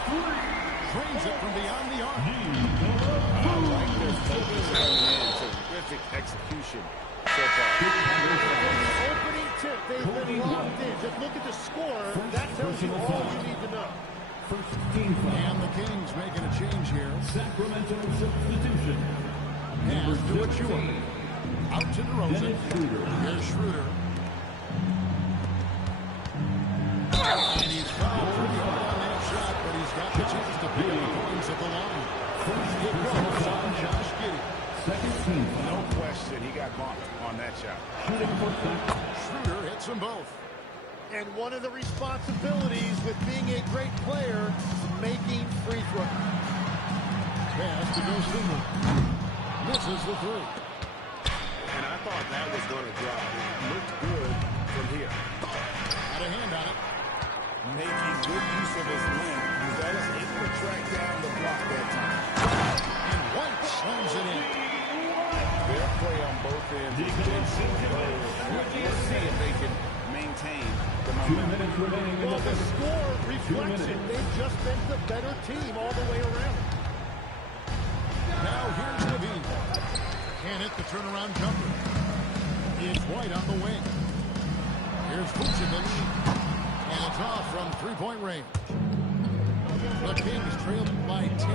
Trains it from beyond the arc. I like their focus coming in. Terrific execution so far. Opening tip, they've been locked in. Just look at the score. That tells you all you need to know. And the Kings making a change here. Sacramento substitution. Pass to Achua. Out to DeRozan. Here's Schroeder. And he's fouled pretty hard on that shot, but he's got the chance to pick up the points at the line. First hit goes on Josh Giddey. Second team. No question, he got bumped on that shot. Schroeder hits them both. And one of the responsibilities with being a great player is making free throws. Pass to Gosuma. Misses the three. And I thought that was going to drop. It looked good from here. Got a hand on it. Making good use of his length. Buzelis able to track down the block that time. And White slams it in. Their play on both ends has been superb. Let's see if they can maintain the momentum. Well, the score reflects it. They've just been the better team all the way around. Now here's Levine. Can't hit the turnaround jumper. It's White on the wing. Here's Vucevic. And it's off from three-point range. The Kings trail by 10.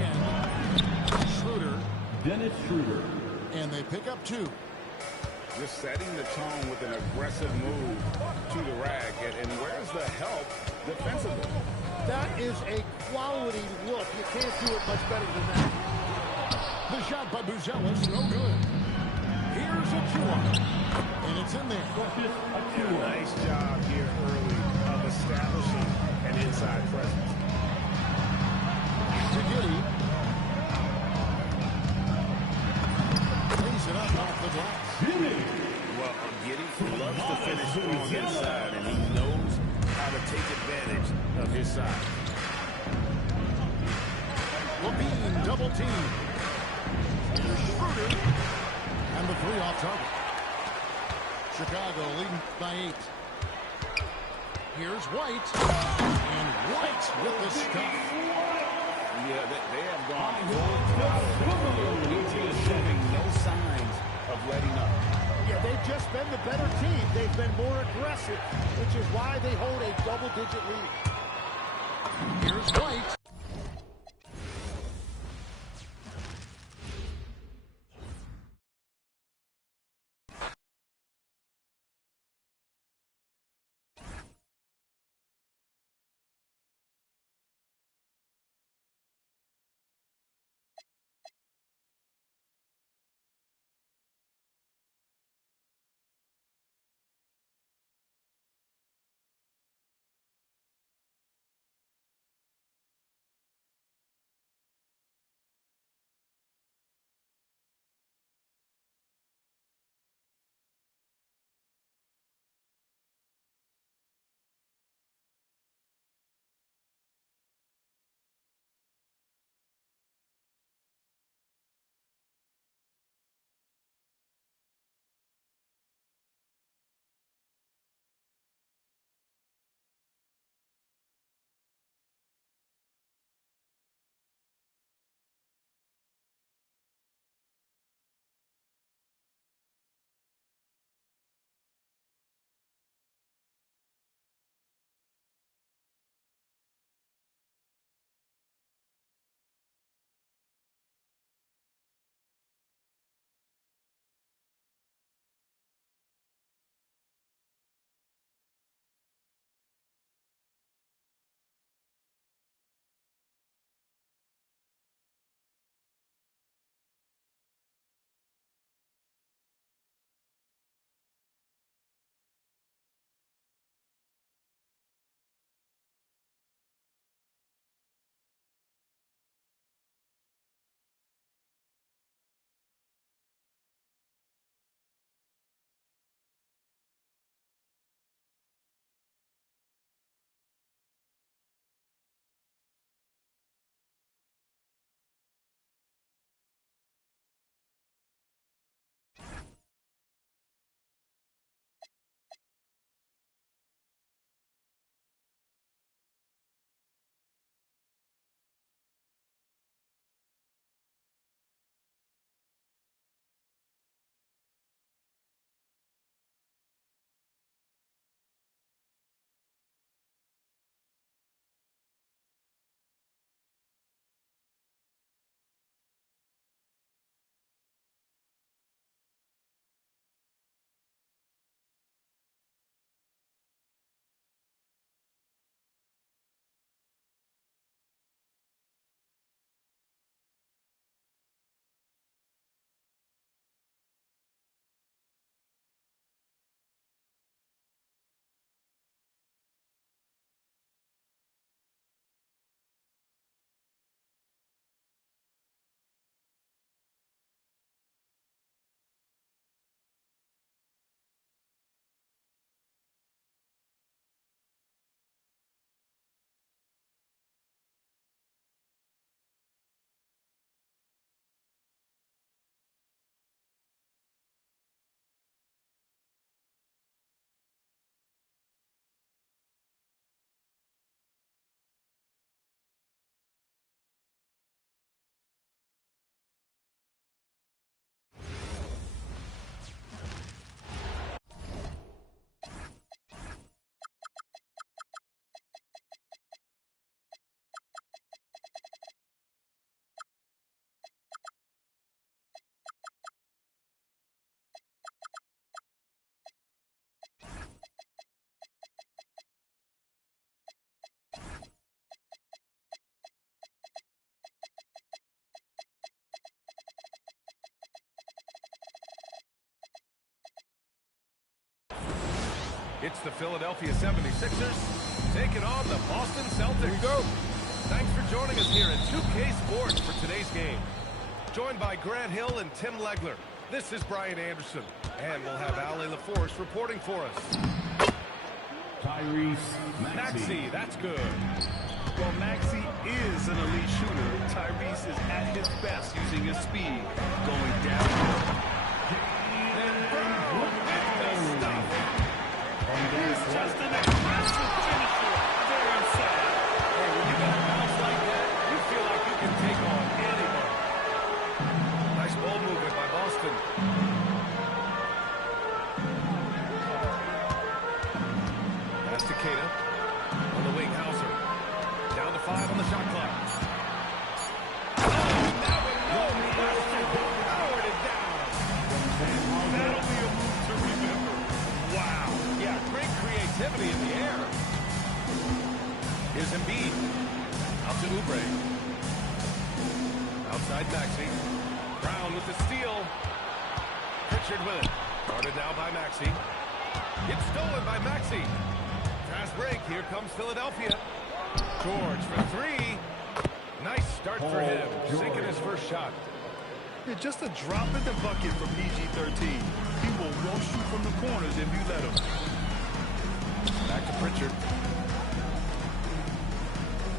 Schroeder. Dennis Schroeder. And they pick up 2. Just setting the tone with an aggressive move to the rack. And where's the help defensively? That is a quality look. You can't do it much better than that. The shot by Buzelis, no good. Here's Achua. And it's in there. And a nice job here early of establishing an inside presence. To Giddey. Lays it up off the glass. Well, Giddey loves to finish strong inside, and he knows how to take advantage of his size. Levine double team. Here's Schroeder. And the three off target. Chicago leading by 8. Here's White. And White with the stuff. Yeah, they have gone full throttle. He's showing no signs of letting up. Yeah, they've just been the better team. They've been more aggressive, which is why they hold a double-digit lead. Here's White. It's the Philadelphia 76ers taking on the Boston Celtics. Here we go. Thanks for joining us here at 2K Sports for today's game. Joined by Grant Hill and Tim Legler. This is Brian Anderson. And we'll have Ali LaForce reporting for us. Tyrese Maxey. That's good. Well, Maxey is an elite shooter. Tyrese is at his best using his speed, going downhill. And Brown with the stuff. He's just an aggressive Outside Maxey. Brown with the steal. Pritchard with it. Guarded now by Maxey. It's stolen by Maxey. Fast break. Here comes Philadelphia. George for three. Nice start for him. Sinking his first shot. Yeah, just a drop in the bucket for PG-13. He will roast you from the corners if you let him. Back to Pritchard.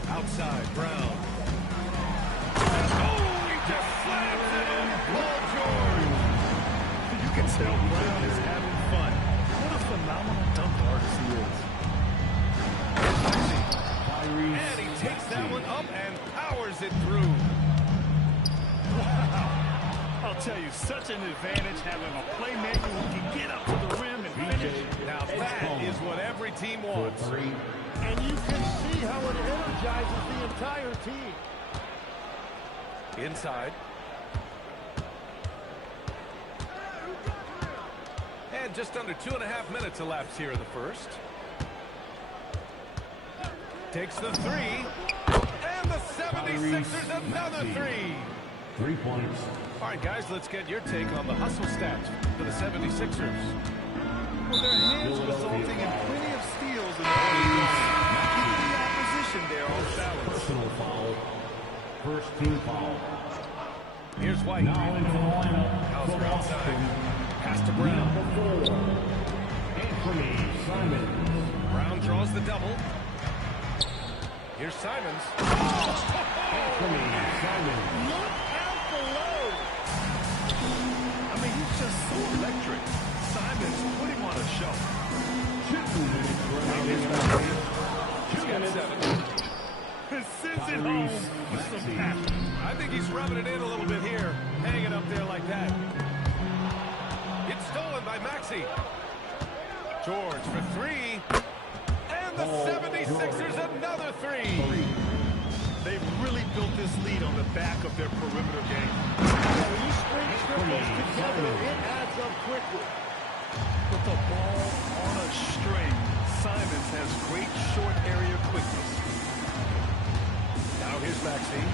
Outside, Brown. Oh, he just slams it in. Paul George. You can tell Brown is having fun. What a phenomenal dunk artist he is. And he takes that one up and powers it through. Wow. I'll tell you, such an advantage having a playmaker who can get up to the rim and finish. Now that is what every team wants. And you can see how it energizes the entire team. Inside. And just under 2.5 minutes elapsed here in the first. Takes the three. And the 76ers another three. 3 points. All right, guys, let's get your take on the hustle stats for the 76ers. Well, their hands resulting in plenty of steals in the early going, keeping the opposition there on balance. Personal foul. First team foul. Here's White. Now into the lineup. Hauser outside. Pass to Brown. Anthony Simons. Brown draws the double. Here's Simons. Anthony Simons. Look out below. I mean, he's just so electric. Simons putting on a show. 2 minutes remaining. He's got 7. Sends it home with some passion. I think he's rubbing it in a little bit here. Hanging up there like that. It's stolen by Maxey. George for three. And the 76ers another three. They've really built this lead on the back of their perimeter game. When you string triples together, it adds up quickly. With the ball on a string, Simons has great short area quickness. Now here's Maxey.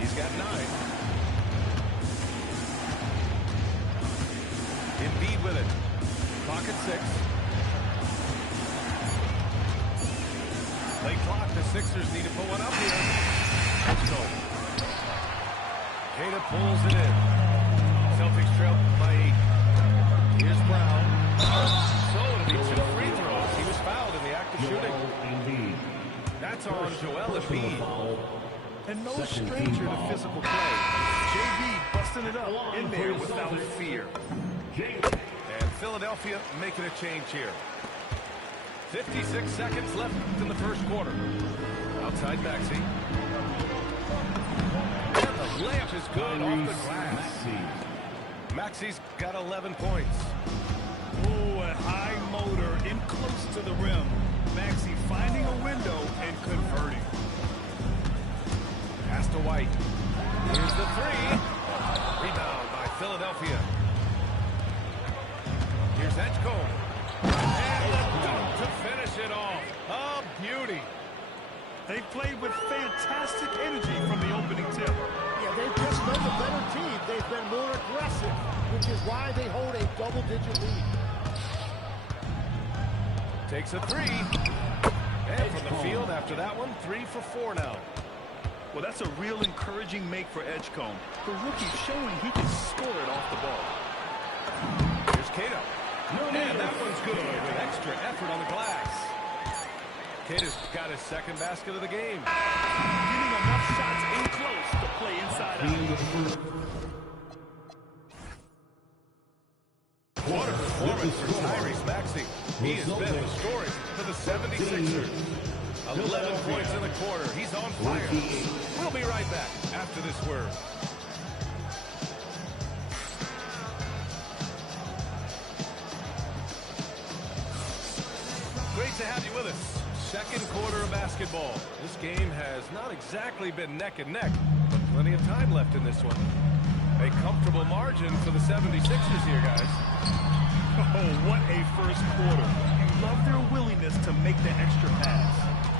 He's got 9. Embiid with it. Pocket 6. Late clock. The Sixers need to put one up here. Let's go. Kata pulls it in. Celtics trail by 8. Here's Brown. So it'll be 2 free throws. He was fouled in the act of shooting. That's on Joel Embiid. And no stranger to physical play. JB busting it up in there without fear. And Philadelphia making a change here. 56 seconds left in the first quarter. Outside Maxey. And the layup is good off the glass. Maxey's got 11 points. Oh, a high motor in close to the rim. Maxey finding a window and converting. Pass to White. Here's the three. Rebound by Philadelphia. Here's Edgecombe. And the dunk to finish it off. A beauty. They played with fantastic energy from the opening tip. Yeah, they've just been the better team. They've been more aggressive, which is why they hold a double-digit lead. Takes a three. And from the field after that one, 3 for 4 now. Well, that's a real encouraging make for Edgecombe. The rookie showing he can score it off the ball. Here's Cato. And that one's good with extra effort on the glass. Cato's got his second basket of the game. Getting enough shots in close to play inside out. What a performance for Tyrese Maxey. He has been the story for the 76ers. 11 points in the quarter. He's on fire. We'll be right back after this word. Great to have you with us. Second quarter of basketball. This game has not exactly been neck and neck, but plenty of time left in this one. A comfortable margin for the 76ers here, guys. Oh, what a first quarter. You love their willingness to make the extra pass.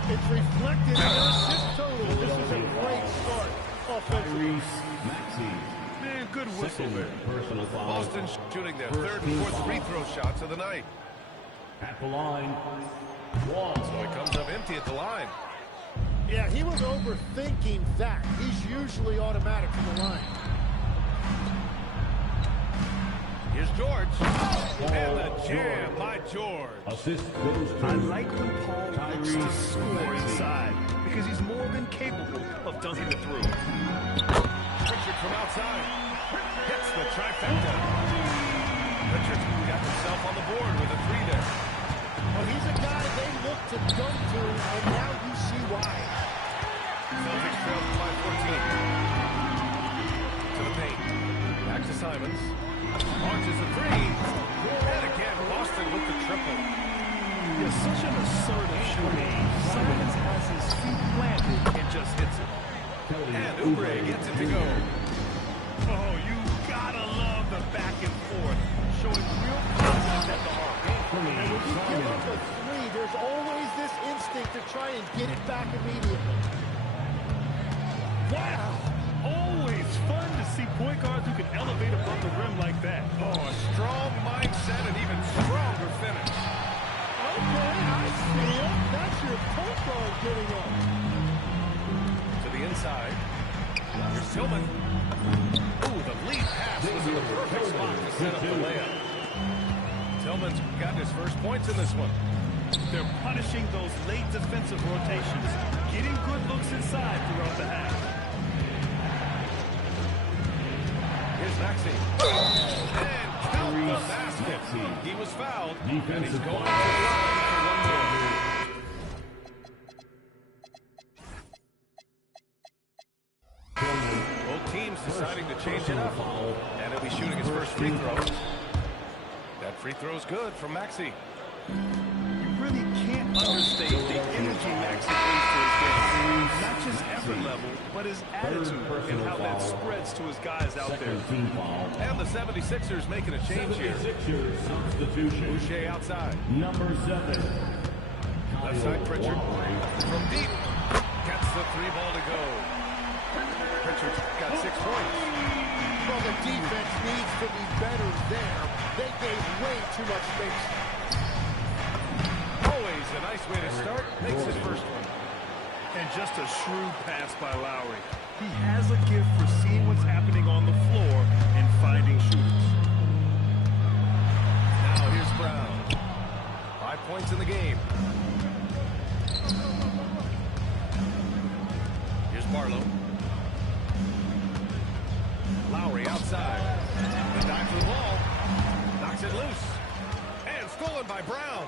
It's reflected in their assist total. This is a great start. offensively. Man, good whistle there. Personal foul. Boston shooting their third and fourth free throw shots of the night. At the line. So he comes up empty at the line. Yeah, he was overthinking that. He's usually automatic from the line. Here's George. And the jam by George. Assist goes to I like when Paul looks to score inside because he's more than capable of dunking it through. Richard from outside. Hits the trifecta. Richard's got himself on the board with a three there. Well, he's a guy they look to dunk to, and now you see why. Celtics trail by 14. To the paint. Back to Simons. Launches a three. And again, Boston with the triple. He's such an assertive shooter. Simons has his feet planted and just hits it. And Oubre gets it to go. Oh, you gotta love the back and forth, showing real confidence at the arc. And when you give up a three, there's always this instinct to try and get it back immediately. Wow! Always fun to see point guards who can elevate above the rim like that. Oh, a strong mindset and even stronger finish. Okay, I see it. That's your point guard getting up. To the inside. Here's Tillman. Ooh, the lead pass was in the perfect spot to set up the layup. Tillman's got his first points in this one. They're punishing those late defensive rotations, getting good looks inside throughout the half. Here's Maxey. And count the basket. He was fouled. And he's going to the line for one more. Both teams deciding to change it up. And he'll be shooting his first free throw. That free throw's good from Maxey. You really can't understate the energy Maxey brings to his game. Not just effort level, but his attitude and how that spreads to his guys out there. And the 76ers making a change here. Substitution. Boucher outside. Number 7. Left side Pritchard. From deep. Gets the three ball to go. Pritchard's got 6 points. Well, the defense needs to be better there. They gave way too much space. Always a nice way to start. Makes his first one. And just a shrewd pass by Lowry. He has a gift for seeing what's happening on the floor and finding shooters. Now here's Brown. 5 points in the game. Here's Barlow. Lowry outside. The dive for the ball. Knocks it loose. And stolen by Brown.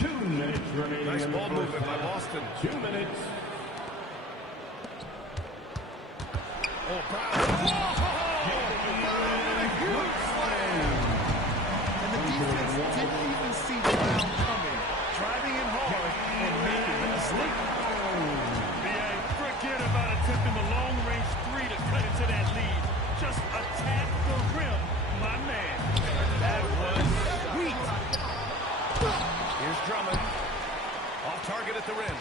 2 minutes remaining. Nice in the ball first movement by half. Boston. 2 minutes. Oh, Brown. A huge slam. And the defense didn't even see Brown coming, driving him hard and making a mistake. Forget about attempting the long-range three to cut into that lead. Just attack the rim, my man. That was sweet. Here's Drummond. Off target at the rim.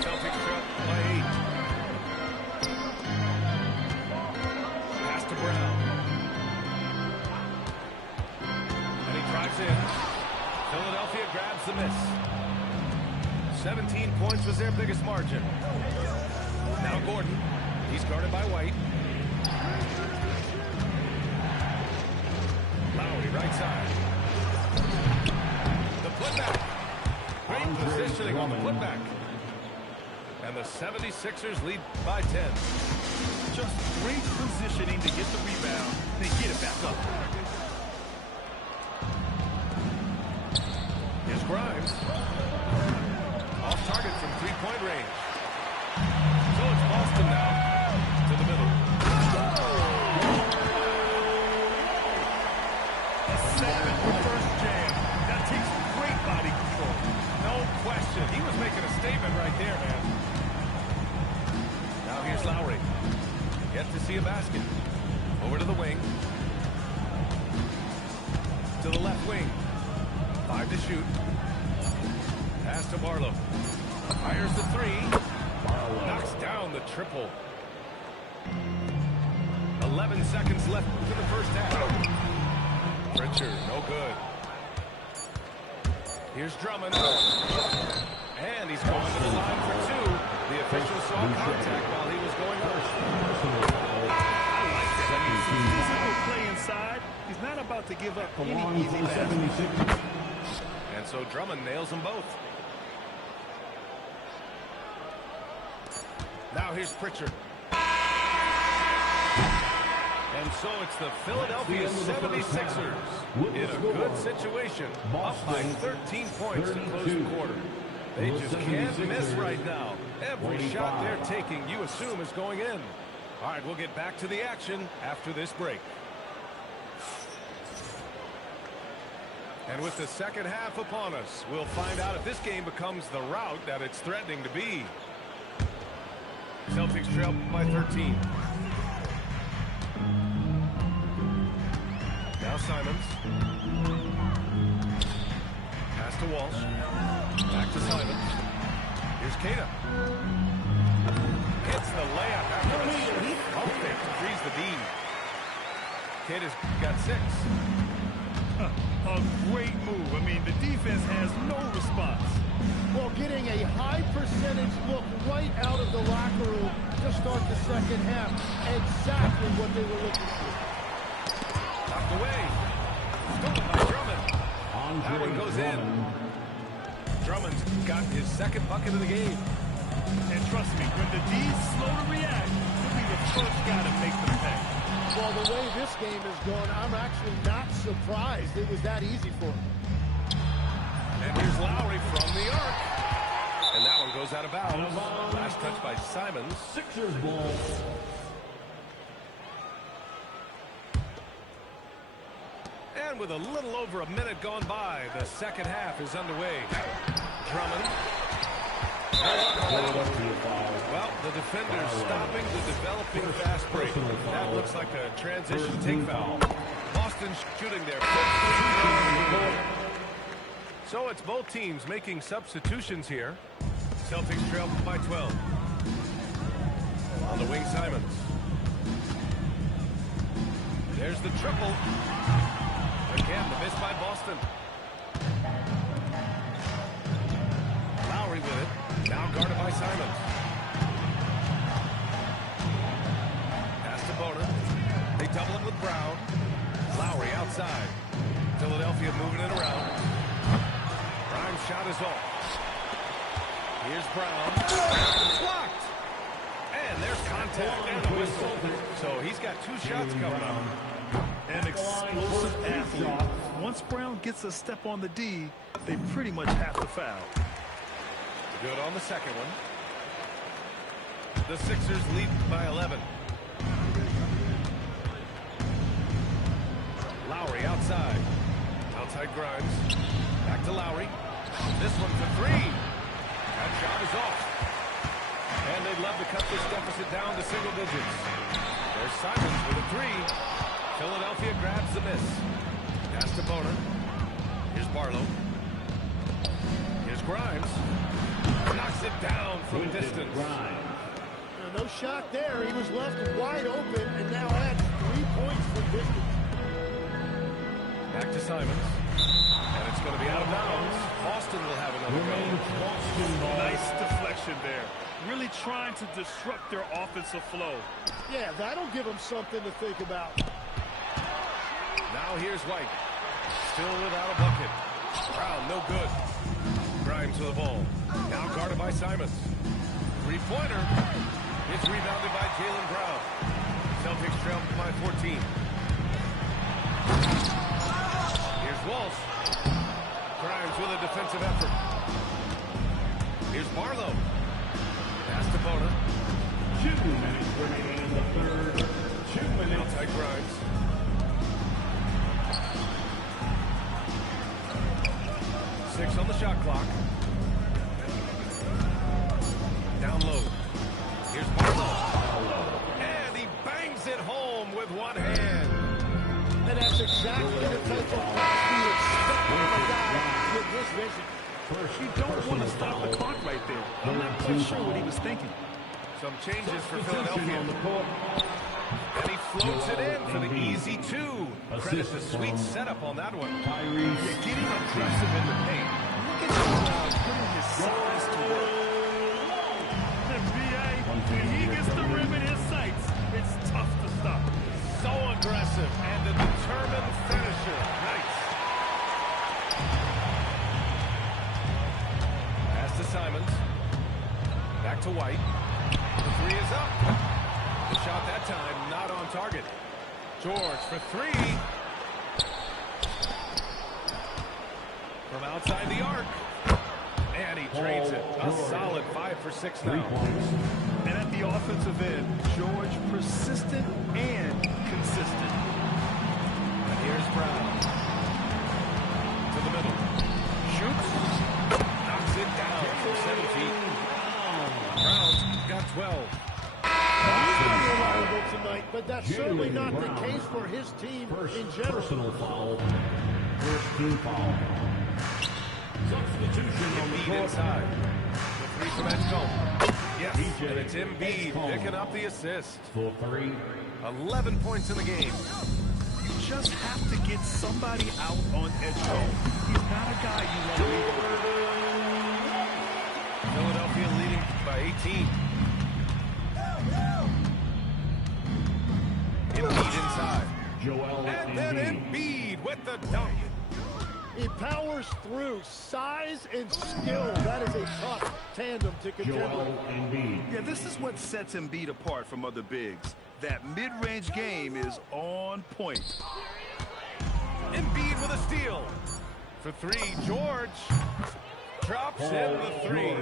Celtics trail by 8. Pass to Brown. And he drives in. Philadelphia grabs the miss. 17 points was their biggest margin. Now Gordon. He's guarded by White. Lowry right side. The putback. Great positioning on the putback. And the 76ers lead by 10. Just great positioning to get the rebound, then get it back up. Here's Grimes. Off target from three-point range. So it's Boston now. To the middle. A 7 reverse jam. That takes great body control. No question. He was making a statement right there, man. Now here's Lowry. Yet to see a basket. Over to the wing. To the left wing. 5 to shoot. Pass to Barlow. Fires the three. Knocks down the triple. 11 seconds left to the first half. Pritchard, no good. Here's Drummond. And he's going to the line for two. The official saw contact while he was going up. I like that. I mean, some physical play inside. He's not about to give up any easy passes. And so Drummond nails them both. Now here's Pritchard. And so it's the Philadelphia 76ers in a good situation, up by 13 points to close the quarter. They just can't miss right now. Every shot they're taking, you assume, is going in. All right, we'll get back to the action after this break. And with the second half upon us, we'll find out if this game becomes the rout that it's threatening to be. Celtics trail by 13. Now Simons. Pass to Walsh. Back to Simons. Here's Kata. Hits the layup after a short pump fake to freeze the D. Kata's got 6. A great move. I mean, the defense has no response. Well, getting a high percentage look right out of the locker room to start the second half. Exactly what they were looking for. Knocked away. Stolen by Drummond. That one goes in. Drummond's got his second bucket of the game. And trust me, when the D's slow to react, he'll be the first guy to make them pay. Well, the way this game is going, I'm actually not surprised it was that easy for him. And here's Lowry from the arc. And that one goes out of bounds. Last touch by Simons. Sixers ball. And with a little over a minute gone by, the second half is underway. Drummond. Well, the defender's stopping the developing fast break. That looks like a transition take foul. Boston shooting there. So it's both teams making substitutions here. Celtics trail by 12. On the wing, Simons. There's the triple. Again, the miss by Boston. Lowry with it. Now guarded by Simons. Pass to Boner. They double it with Brown. Lowry outside. Philadelphia moving it around. Grimes' shot is off. Here's Brown. Blocked. And there's contact and a whistle. So he's got 2 shots coming up. An explosive athlete. Once Brown gets a step on the D, they pretty much have to foul. Good on the second one. The Sixers lead by 11. Lowry outside. Outside Grimes. Back to Lowry. This one for 3. That shot is off. And they'd love to cut this deficit down to single digits. There's Simons with a 3. Philadelphia grabs the miss. Pass to Boner. Here's Barlow. Here's Grimes. Knocks it down from distance. No shot there. He was left wide open and now adds 3 points from distance. Back to Simons. And it's going to be out of bounds. Boston will have another go. Nice deflection there. Really trying to disrupt their offensive flow. Yeah, that'll give them something to think about. Now here's White. Still without a bucket. Brown, no good. Grimes with the ball. Now guarded by Simons. 3-pointer. It's rebounded by Jaylen Brown. Celtics trail by 14. Here's Walsh. Grimes with a defensive effort. Here's Barlow. Pass to Boner. 2 minutes remaining in the third. 2 minutes. Outside Grimes. Six on the shot clock. Down low. Here's Barlow. And he bangs it home with one hand. And that's exactly the type of pass we expect from a guy with this vision. You don't want to stop the clock right there. I'm not quite sure what he was thinking. Some changes for Philadelphia. And he floats it in for the easy two. Credit the sweet setup on that one. Yeah, getting aggressive in the paint. Look at putting his size to work. NBA, when he gets the rim in his sights, it's tough to stop. So aggressive and a determined finisher. Nice. Pass to Simons. Back to White. The three is up. The shot that time not on target. George for three. From outside the arc. And he drains it. A solid 5 for 6 now. And at the offensive end, George persistent and consistent. And here's Brown. To the middle. Shoots. Knocks it down from 7 feet. Brown's got 12. He's going to be reliable tonight, but that's certainly not the case for his team in general. Personal foul. First team foul. Substitution on the Embiid inside. The three from Edgecombe. Yes, and it's Embiid picking up the assist. For 3. 11 points in the game. You just have to get somebody out on Edgecombe. He's not a guy you want to leave alone. Philadelphia leading by 18. Embiid inside. Joel And then Embiid with the dunk. He powers through size and skill. That is a tough tandem to contend Joel with. Embiid. Yeah, this is what sets Embiid apart from other bigs. That mid-range game is on point. Embiid with a steal. For three, George drops in the three.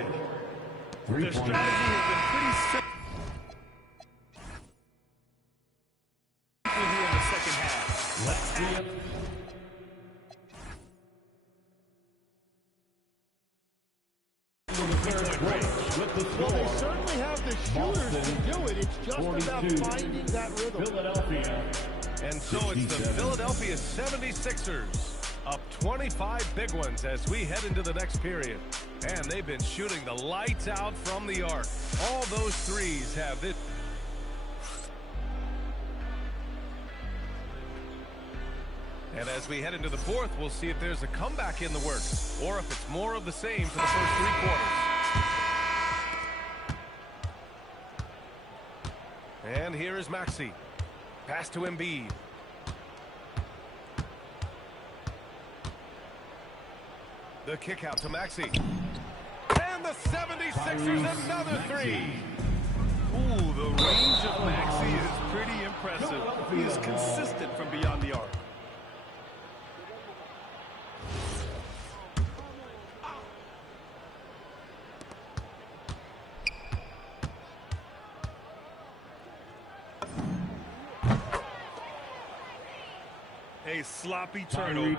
Their strategy has been pretty simple here in the second half. Let's see it. Well, they certainly have the shooters to do it. It's just about finding that rhythm. Philadelphia. And so it's the Philadelphia 76ers up 25 big ones as we head into the next period. And they've been shooting the lights out from the arc. All those threes have this. And as we head into the fourth, we'll see if there's a comeback in the works or if it's more of the same for the first 3 quarters. And here is Maxey. Pass to Embiid. The kick out to Maxey. And the 76ers another three. Ooh, the range of Maxey is pretty impressive. He is consistent from beyond the arc. A sloppy turnover.